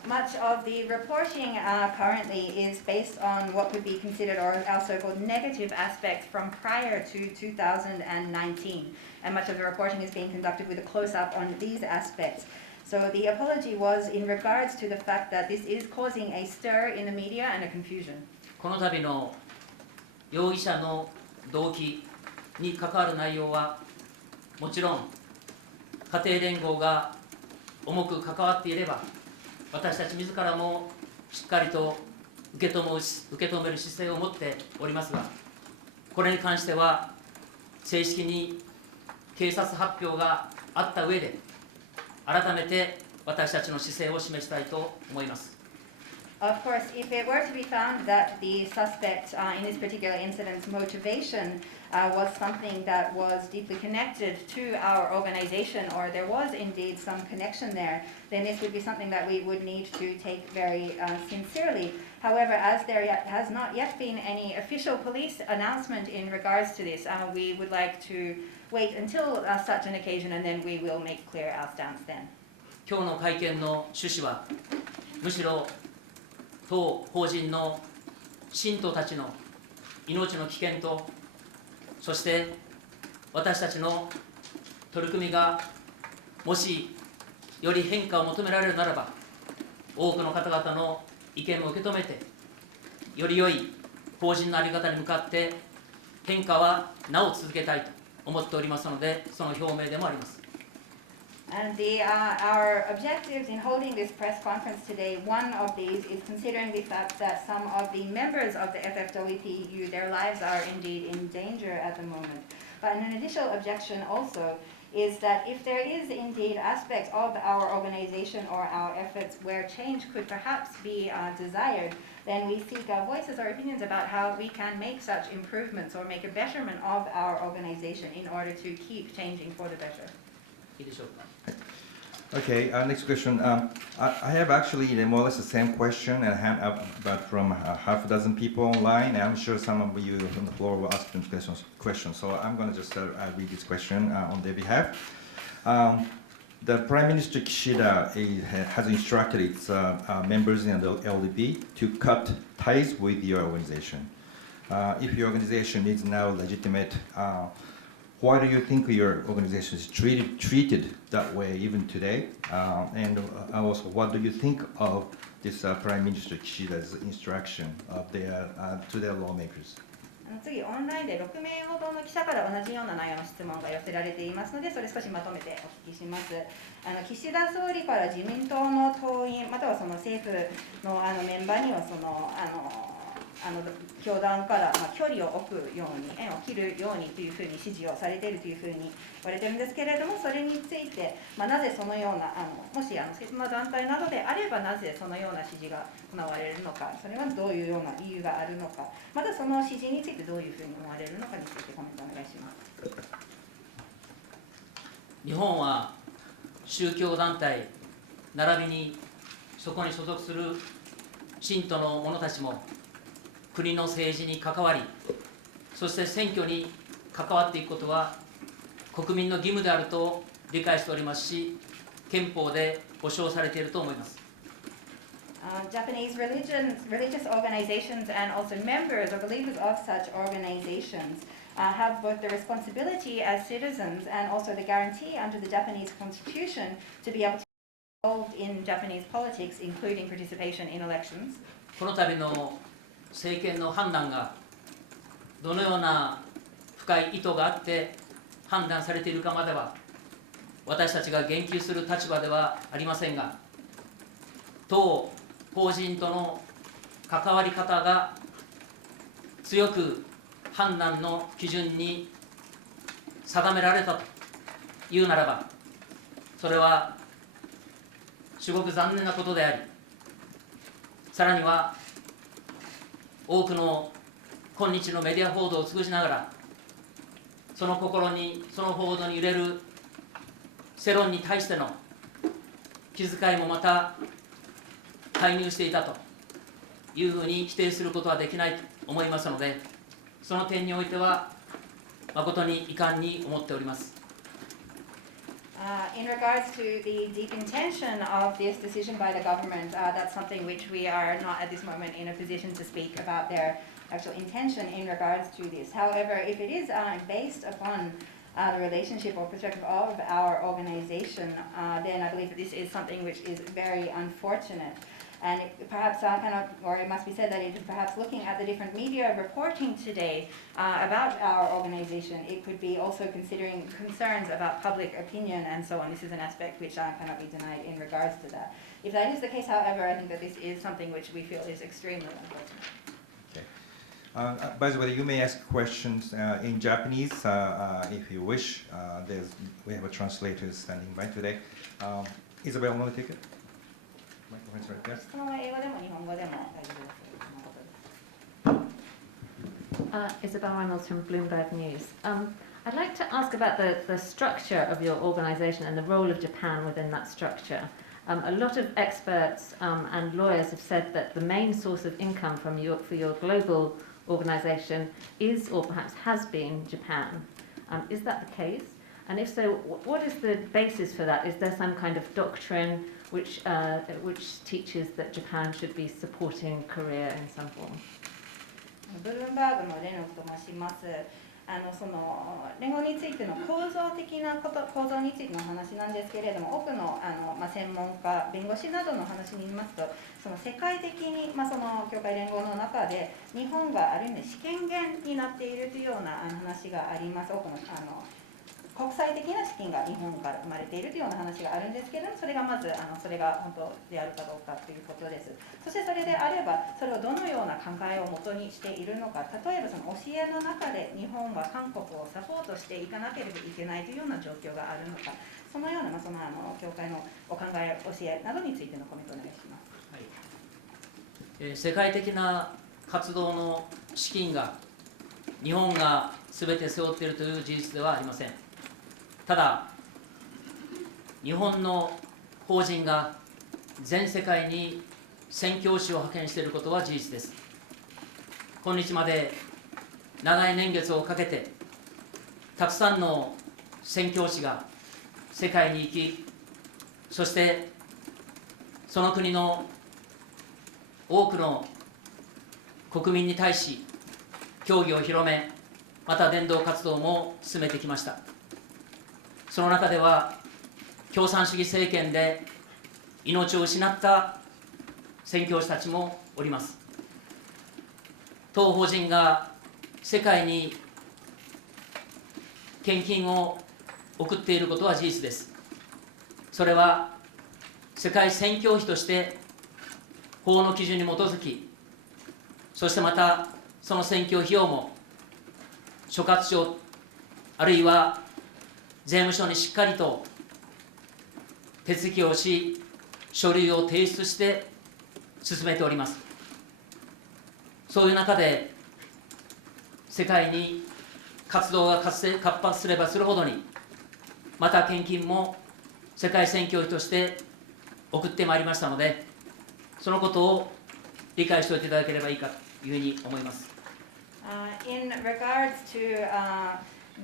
Much of the reporting currently is based on what could be considered or our so-called negative aspects from prior to 2019. And much of the reporting is being conducted with a close-up on these aspects. So the apology was in regards to the fact that this is causing a stir in the media and a confusion. この度の容疑者の動機に関わる内容はもちろん家庭連合が重く関わっていれば私たち自らもしっかりと受け止める姿勢を持っておりますが、これに関しては正式に警察発表があった上で改めて私たちの姿勢を示したいと思います。Of course, if it were to be found that the suspect in this particular incident's motivation was something that was deeply connected to our organization, or there was indeed some connection there, then this would be something that we would need to take very sincerely. However, as there has not yet been any official police announcement in regards to this, we would like to wait until such an occasion, and then we will make clear our stance then. 今日の会見の趣旨はむしろ当法人の信徒たちの命の危険と、そして私たちの取り組みがもしより変化を求められるならば、多くの方々の意見を受け止めて、より良い法人の在り方に向かって変化はなお続けたいと思っておりますので、その表明でもあります。And our objectives in holding this press conference today, one of these is considering the fact that some of the members of the FFWPU, their lives are indeed in danger at the moment. But an additional objection also is that if there is indeed aspects of our organization or our efforts where change could perhaps be desired, then we seek voices or opinions about how we can make such improvements or make a betterment of our organization in order to keep changing for the better. いいでしょうか。Okay, next question. I have actually more or less the same question, but from half a dozen people online. I'm sure some of you on the floor will ask them questions. So I'm going to just read this question on their behalf. The Prime Minister Kishida has instructed its members in the LDP to cut ties with your organization. If your organization is now legitimate, why do you think your organization is treated that way even today? And also, what do you think of this Prime Minister Kishida's instruction of to their lawmakers? 次、オンラインで6名ほどの記者から同じような内容の質問が寄せられていますので、それ少しまとめてお聞きします。岸田総理から自民党の党員、またはその政府のメンバーには教団から距離を置くように、縁を切るようにというふうに指示をされているというふうに言われているんですけれども、それについて、なぜそのような、もし政府の団体などであれば、なぜそのような指示が行われるのか、それはどういうような理由があるのか、またその指示についてどういうふうに思われるのかについてコメントお願いします。日本は宗教団体並びにそこに所属する信徒の者たちも国の政治に関わり、そして選挙に関わっていくことは国民の義務であると理解しておりますし、憲法で保障されていると思います。Japanese religious organizations and also members or believers of such organizations have both the responsibility as citizens and also the guarantee under the Japanese constitution to be able to be involved in Japanese politics, including participation in elections. この度の政権の判断がどのような深い意図があって判断されているかまでは私たちが言及する立場ではありませんが、当法人との関わり方が強く判断の基準に定められたというならば、それは至極残念なことであり、さらには多くの今日のメディア報道を通じながら、その心に、その報道に揺れる世論に対しての気遣いもまた介入していたというふうに否定することはできないと思いますので、その点においては誠に遺憾に思っております。In regards to the deep intention of this decision by the government, that's something which we are not at this moment in a position to speak about their actual intention in regards to this. However, if it is based upon the relationship or perspective of our organization, then I believe that this is something which is very unfortunate. And perhaps it must be said that it is perhaps looking at the different media reporting today about our organization, it could be also considering concerns about public opinion and so on. This is an aspect which cannot be denied in regards to that. If that is the case, however, I think that this is something which we feel is extremely unfortunate. Okay. By the way, you may ask questions in Japanese if you wish. We have a translator standing by today. Isabel, want to take it? Microphone's right there. 質問は英語でも日本語でも大丈夫です。Isabel Reynolds from Bloomberg News. I'd like to ask about the structure of your organisation and the role of Japan within that structure. A lot of experts and lawyers have said that the main source of income for your global organisation is, or perhaps has been, Japan. Is that the case? And if so, what is the basis for that? Is there some kind of doctrine which teaches that Japan should be supporting Korea in some form? ブルームバーグのレノクと申します。その連合についての構造的なこと、構造についての話なんですけれども、多くの専門家、弁護士などの話に言いますと、その世界的に、その協会連合の中で日本がある意味試験源になっているというような話があります。多くの国際的な資金が日本から生まれているというような話があるんですけれども、それがまずそれが本当であるかどうかということです。そしてそれであれば、それをどのような考えをもとにしているのか、例えばその教えの中で日本は韓国をサポートしていかなければいけないというような状況があるのか、そのようなその協会のお考え、教えなどについてのコメントをお願いします。はい。世界的な活動の資金が日本が全て背負っているという事実ではありません。ただ、日本の法人が全世界に宣教師を派遣していることは事実です。今日まで長い年月をかけて、たくさんの宣教師が世界に行き、そしてその国の多くの国民に対し、教義を広め、また伝道活動も進めてきました。その中では共産主義政権で命を失った宣教師たちもおります。当法人が世界に献金を送っていることは事実です。それは世界宣教費として法の基準に基づき、そしてまたその宣教費用も所轄庁あるいは税務署にしっかりと手続きをし、書類を提出して進めております。そういう中で世界に活動が活発すればするほどに、また献金も世界宣教費として送ってまいりましたので、そのことを理解しておいていただければいいかというふうに思います。In regards to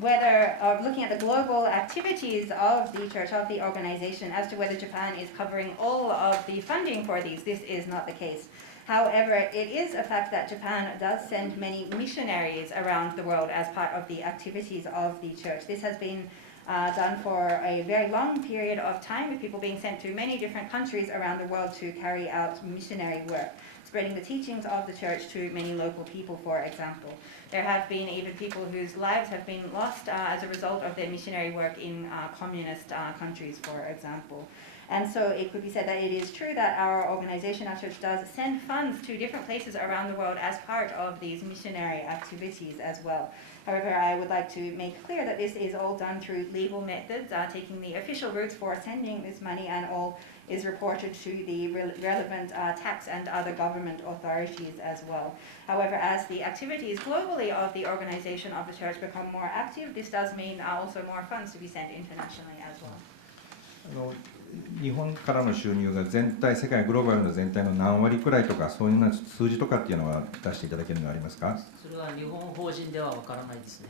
whether looking at the global activities of the church, of the organization, as to whether Japan is covering all of the funding for these, this is not the case. However, it is a fact that Japan does send many missionaries around the world as part of the activities of the church. This has been done for a very long period of time, with people being sent to many different countries around the world to carry out missionary work, spreading the teachings of the church to many local people, for example. There have been even people whose lives have been lost as a result of their missionary work in communist countries, for example. And so it could be said that it is true that our organization, our church, does send funds to different places around the world as part of these missionary activities as well. However, I would like to make clear that this is all done through legal methods, taking the official routes for sending this money, and all is reported to the relevant tax and other government authorities as well. However, as the activities globally of the organization of the church become more active, this does mean also more funds to be sent internationally as well. 日本からの収入が全体、世界グローバルの全体の何割くらいとか、そういうような数字とかっていうのは出していただけるのはありますか？それは日本法人ではわからないですね。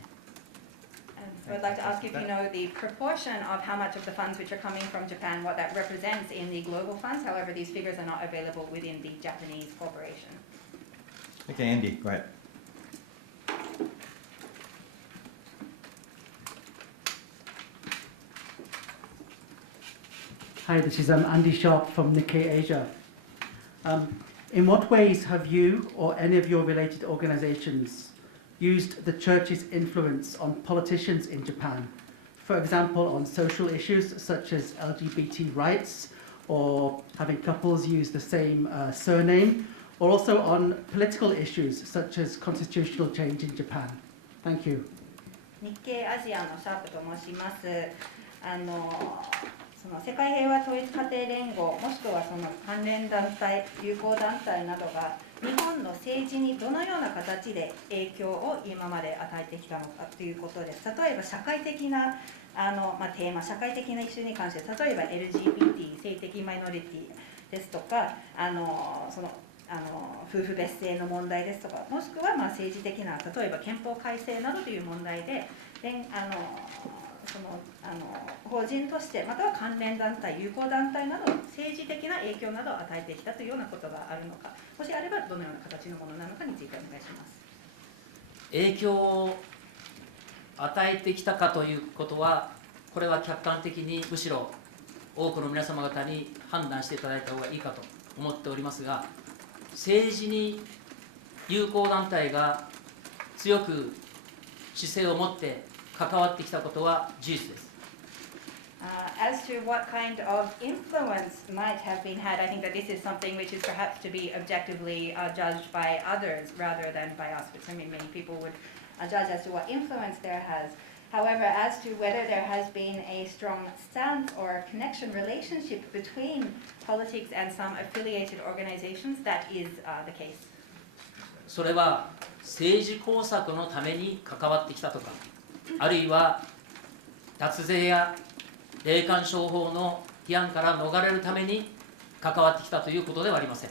So I'd like to ask if you know the proportion of how much of the funds which are coming from Japan, what that represents in the global funds. However, these figures are not available within the Japanese corporation. Okay, Andy, go ahead. Hi, this is Andy Sharp from Nikkei Asia. In what ways have you or any of your related organizations used the church's influence on politicians in Japan? For example, on social issues such as LGBT rights, or having couples use the same surname, or also on political issues such as constitutional change in Japan. Thank you. 日系アジアのシャープと申します。その世界平和統一家庭連合、もしくはその関連団体、友好団体などが日本の政治にどのような形で影響を今まで与えてきたのかということです。例えば社会的なテーマ、社会的なイシューに関して、例えば LGBT、性的マイノリティですとか、夫婦別姓の問題ですとか、もしくは政治的な、例えば憲法改正などという問題で、法人として、または関連団体、友好団体など政治的な影響などを与えてきたというようなことがあるのか、もしあればどのような形のものなのかについてお願いします。影響を与えてきたかということは、これは客観的にむしろ多くの皆様方に判断していただいた方がいいかと思っておりますが、政治に友好団体が強く姿勢を持って関わってきたことは事実です。As to what kind of influence might have been had, I think that this is something which is perhaps to be objectively judged by others rather than by us, which I mean many people would judge as to what influence there has. However, as to whether there has been a strong stance or connection relationship between politics and some affiliated organizations, that is the case. それは政治工作のために関わってきたとか、あるいは脱税や霊感商法の批判から逃れるために関わってきたということではありません。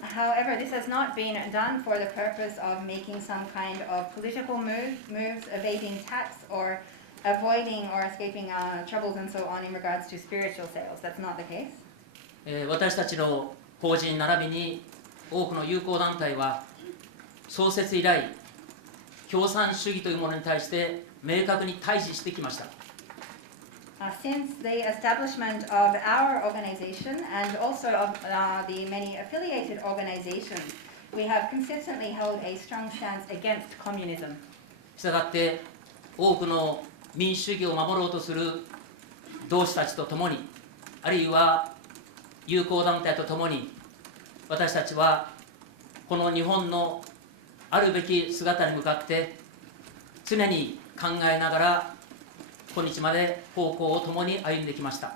However, this has not been done for the purpose of making some kind of political moves, evading tax, or avoiding or escaping troubles and so on in regards to spiritual sales. That's not the case. 私たちの法人並びに多くの友好団体は創設以来、共産主義というものに対して明確に対峙してきました。Since the establishment of our organization and also of the many affiliated organizations, we have consistently held a strong stance against communism. したがって多くの民主主義を守ろうとする同志たちと共に、あるいは友好団体と共に、私たちはこの日本のあるべき姿に向かって常に考えながら今日まで方向を共に歩んできました。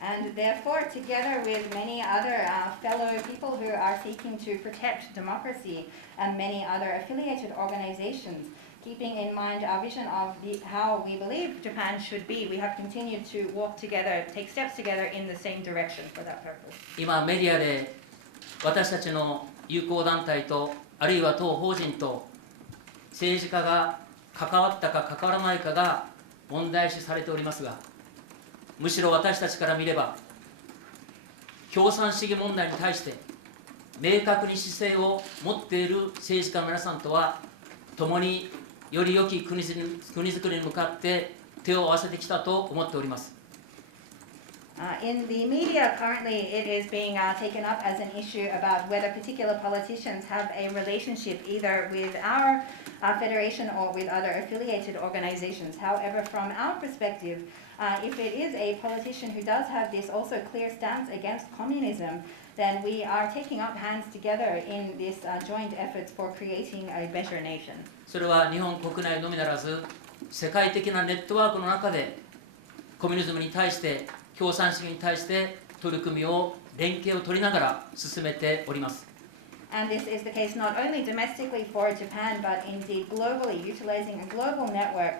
And therefore, together with many other fellow people who are seeking to protect democracy and many other affiliated organizations, keeping in mind our vision of how we believe Japan should be, we have continued to walk together, take steps together in the same direction for that purpose. 今メディアで私たちの友好団体とあるいは当法人と政治家が関わったか関わらないかが問題視されておりますが、むしろ私たちから見れば共産主義問題に対して明確に姿勢を持っている政治家の皆さんとは共により良き国づくりに向かって手を合わせてきたと思っております。In the media, currently it is being taken up as an issue about whether particular politicians have a relationship either with our federation or with other affiliated organizations. However, from our perspective, if it is a politician who does have this also clear stance against communism, then we are taking up hands together in this joint efforts for creating a better nation. それは日本国内のみならず、世界的なネットワークの中でコミュニズムに対して共産主義に対して取り組みを連携を取りながら進めております。And this is the case not only domestically for Japan, but indeed globally, utilizing a global network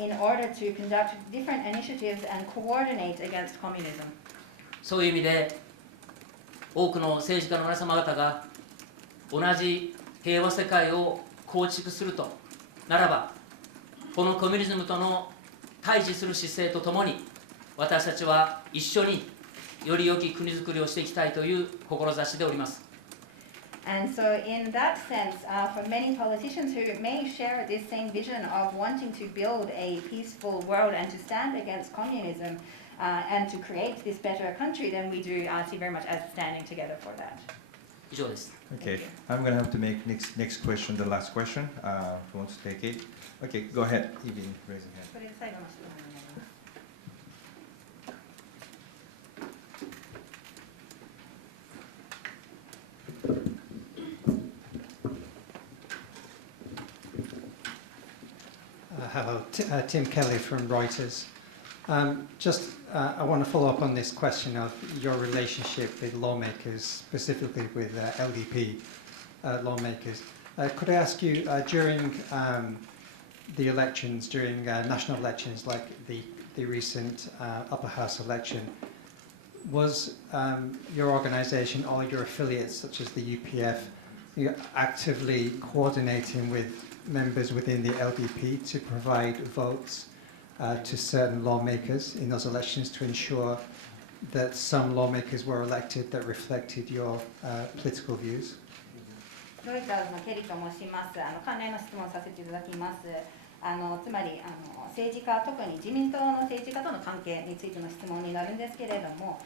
in order to conduct different initiatives and coordinate against communism. そういう意味で多くの政治家の皆様方が同じ平和世界を構築するとならば、このコミュニズムとの対峙する姿勢とともに、私たちは一緒により良き国づくりをしていきたいという志でおります。And so in that sense, for many politicians who may share this same vision of wanting to build a peaceful world and to stand against communism and to create this better country, then we do see very much as standing together for that. 以上です。Okay, I'm going to have to make next question the last question. Who wants to take it? Okay, go ahead. Evie, raise your hand. これで最後の質問になります。Hello, Tim Kelly from Reuters. I want to follow up on this question of your relationship with lawmakers, specifically with LDP lawmakers. Could I ask you, during the elections, during national elections like the recent upper house election, was your organization or your affiliates, such as the UPF, actively coordinating with members within the LDP to provide votes to certain lawmakers in those elections to ensure that some lawmakers were elected that reflected your political views? ロイターズのケリーと申します。関連の質問させていただきます。つまり政治家、特に自民党の政治家との関係についての質問になるんですけれども、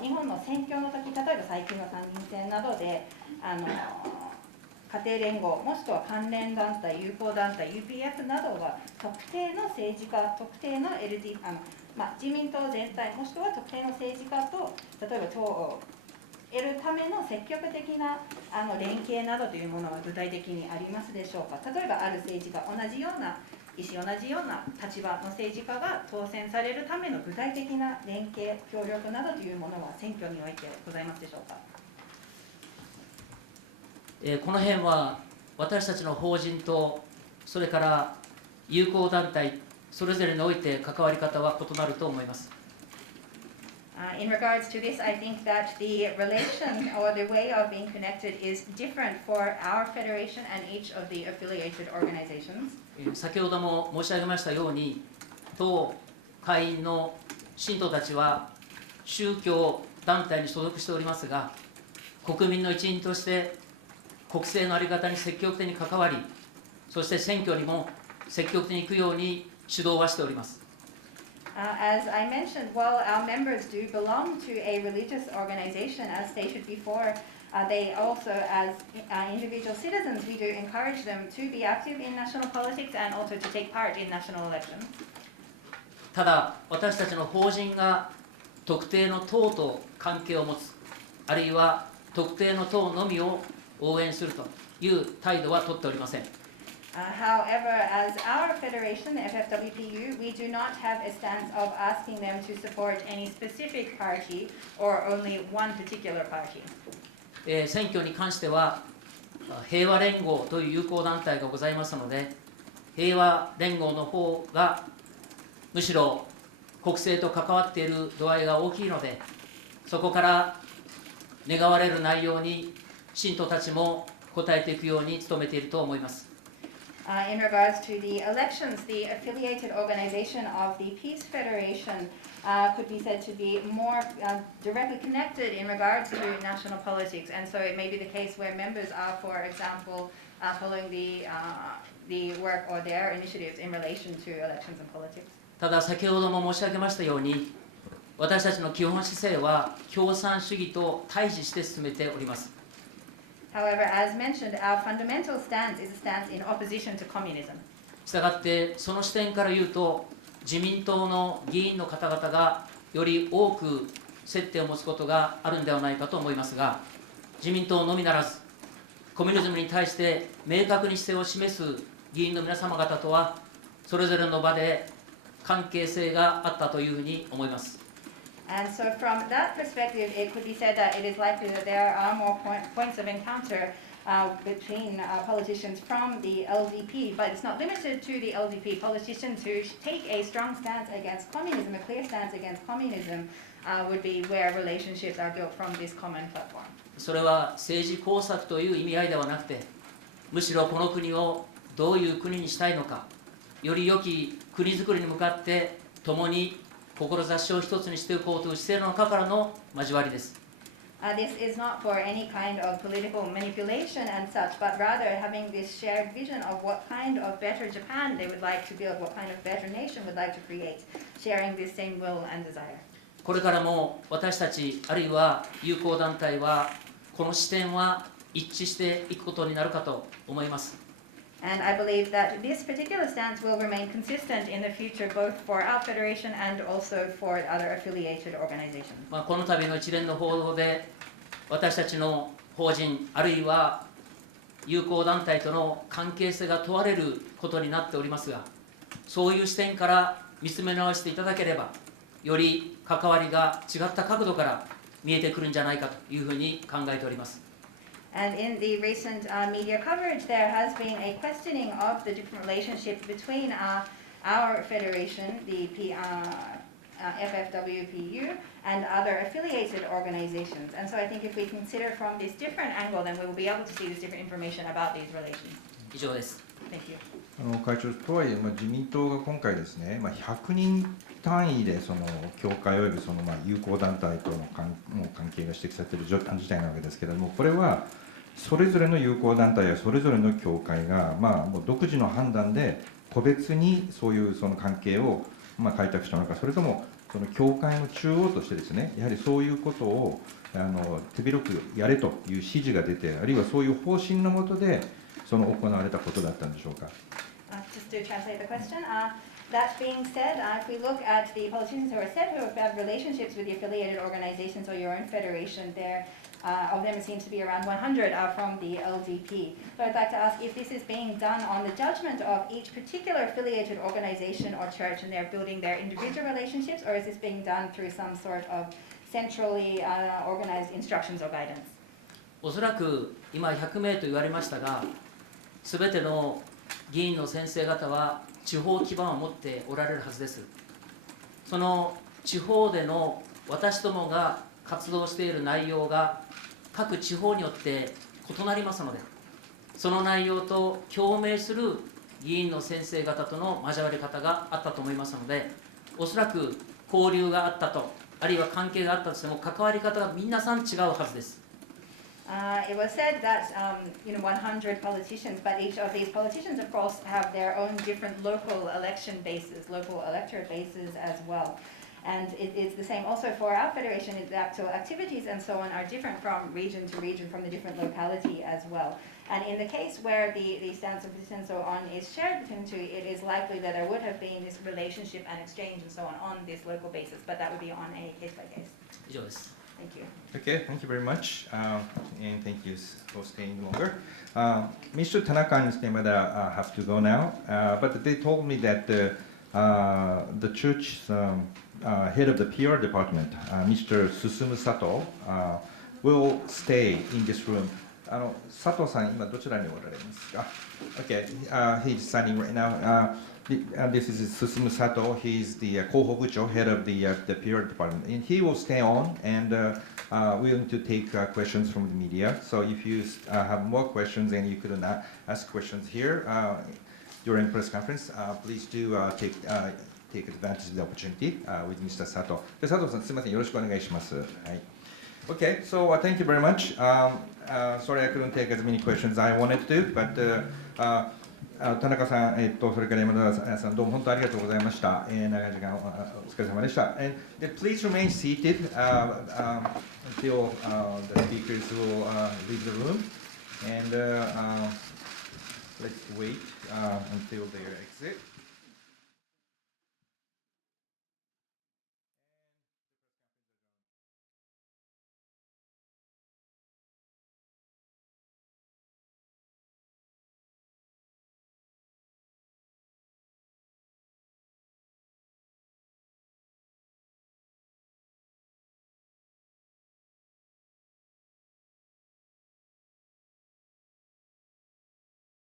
日本の選挙の時、例えば最近の参議院選などで家庭連合もしくは関連団体、友好団体、UPF などは特定の政治家、特定の LD、自民党全体もしくは特定の政治家と例えば党を得るための積極的な連携などというものは具体的にありますでしょうか。例えばある政治家、同じような意思、同じような立場の政治家が当選されるための具体的な連携、協力などというものは選挙においてございますでしょうか。この辺は私たちの法人とそれから友好団体それぞれにおいて関わり方は異なると思います。In regards to this, I think that the relation or the way of being connected is different for our federation and each of the affiliated organizations. 先ほども申し上げましたように、当会員の信徒たちは宗教団体に所属しておりますが、国民の一員として国政の在り方に積極的に関わり、そして選挙にも積極的に行くように指導はしております。As I mentioned, while our members do belong to a religious organization, as stated before, they also, as individual citizens, we do encourage them to be active in national politics and also to take part in national elections. ただ、私たちの法人が特定の党と関係を持つ、あるいは特定の党のみを応援するという態度は取っておりません。However, as our federation, the FFWPU, we do not have a stance of asking them to support any specific party or only one particular party. 選挙に関しては平和連合という友好団体がございますので、平和連合の方がむしろ国政と関わっている度合いが大きいので、そこから願われる内容に信徒たちも応えていくように努めていると思います。In regards to the elections, the affiliated organization of the Peace Federation could be said to be more directly connected in regards to national politics, and so it may be the case where members are, for example, following the the work or their initiatives in relation to elections and politics. ただ先ほども申し上げましたように、私たちの基本姿勢は共産主義と対峙して進めております。 However, as mentioned, our fundamental stance is a stance in opposition to communism. したがってその視点から言うと、自民党の議員の方々がより多く接点を持つことがあるんではないかと思いますが、自民党のみならずコミュニズムに対して明確に姿勢を示す議員の皆様方とはそれぞれの場で関係性があったというふうに思います。 And so from that perspective, it could be said that it is likely that there are more points of encounter between politicians from the LDP, but it's not limited to the LDP. Politicians who take a strong stance against communism, a clear stance against communism, would be where relationships are built from this common platform. それは政治工作という意味合いではなくて、むしろこの国をどういう国にしたいのか、より良き国づくりに向かって共に志を一つにしていこうという姿勢の中からの交わりです。 This is not for any kind of political manipulation and such, but rather having this shared vision of what kind of better Japan they would like to build, what kind of better nation would like to create, sharing this same will and desire. これからも私たちあるいは友好団体はこの視点は一致していくことになるかと思います。 And I believe that this particular stance will remain consistent in the future, both for our federation and also for other affiliated organizations. この度の一連の報道で私たちの法人あるいは友好団体との関係性が問われることになっておりますが、そういう視点から見つめ直していただければ、より関わりが違った角度から見えてくるんじゃないかというふうに考えております。 And in the recent media coverage, there has been a questioning of the different relationships between our federation, the FFWPU, and other affiliated organizations. And so I think if we consider from this different angle, then we will be able to see this different information about these relations. 以上です。 Thank you. 会長とはいえ、自民党が今回ですね、100人単位でその協会およびその友好団体との関係が指摘されている事態なわけですけれども、これはそれぞれの友好団体やそれぞれの協会がもう独自の判断で個別にそういうその関係を開拓したのか、それともその協会の中央としてですね、やはりそういうことを手広くやれという指示が出て、あるいはそういう方針の下でその行われたことだったんでしょうか。Just to translate the question, that being said, if we look at the politicians who are said to have relationships with the affiliated organizations or your own federation, there of them it seems to be around 100 are from the LDP. So I'd like to ask if this is being done on the judgment of each particular affiliated organization or church, and they're building their individual relationships, or is this being done through some sort of centrally organized instructions or guidance? おそらく今100名と言われましたが、すべての議員の先生方は地方基盤を持っておられるはずです。その地方での私どもが活動している内容が各地方によって異なりますので、その内容と共鳴する議員の先生方との交わり方があったと思いますので、おそらく交流があったと、あるいは関係があったとしても関わり方が皆さん違うはずです。It was said that 100 politicians, but each of these politicians, of course, have their own different local election bases, local electorate bases as well. And it is the same also for our federation. The actual activities and so on are different from region to region, from the different locality as well. And in the case where the stance of this and so on is shared between the two, it is likely that there would have been this relationship and exchange and so on this local basis, but that would be on a case by case. 以上です。Thank you. Okay, thank you very much, and thank you for staying longer. Mr. Tanaka and Mr. Yamada have to go now, but they told me that the church's head of the PR department, Mr. Susumu Sato, will stay in this room. 佐藤さん、今どちらにおられますか？ Okay, he's standing right now. This is Susumu Sato. He's the Kohobucho, head of the PR department, and he will stay on and willing to take questions from the media. So if you have more questions and you couldn't ask questions here during press conference, please do take advantage of the opportunity with Mr. Sato. で、佐藤さん、すみません、よろしくお願いします。はい。Okay, so thank you very much. Sorry I couldn't take as many questions as I wanted to, but 田中さん、それから山田さん、どうも本当ありがとうございました。長い時間お疲れ様でした。And please remain seated until the speakers will leave the room. And let's wait until they exit.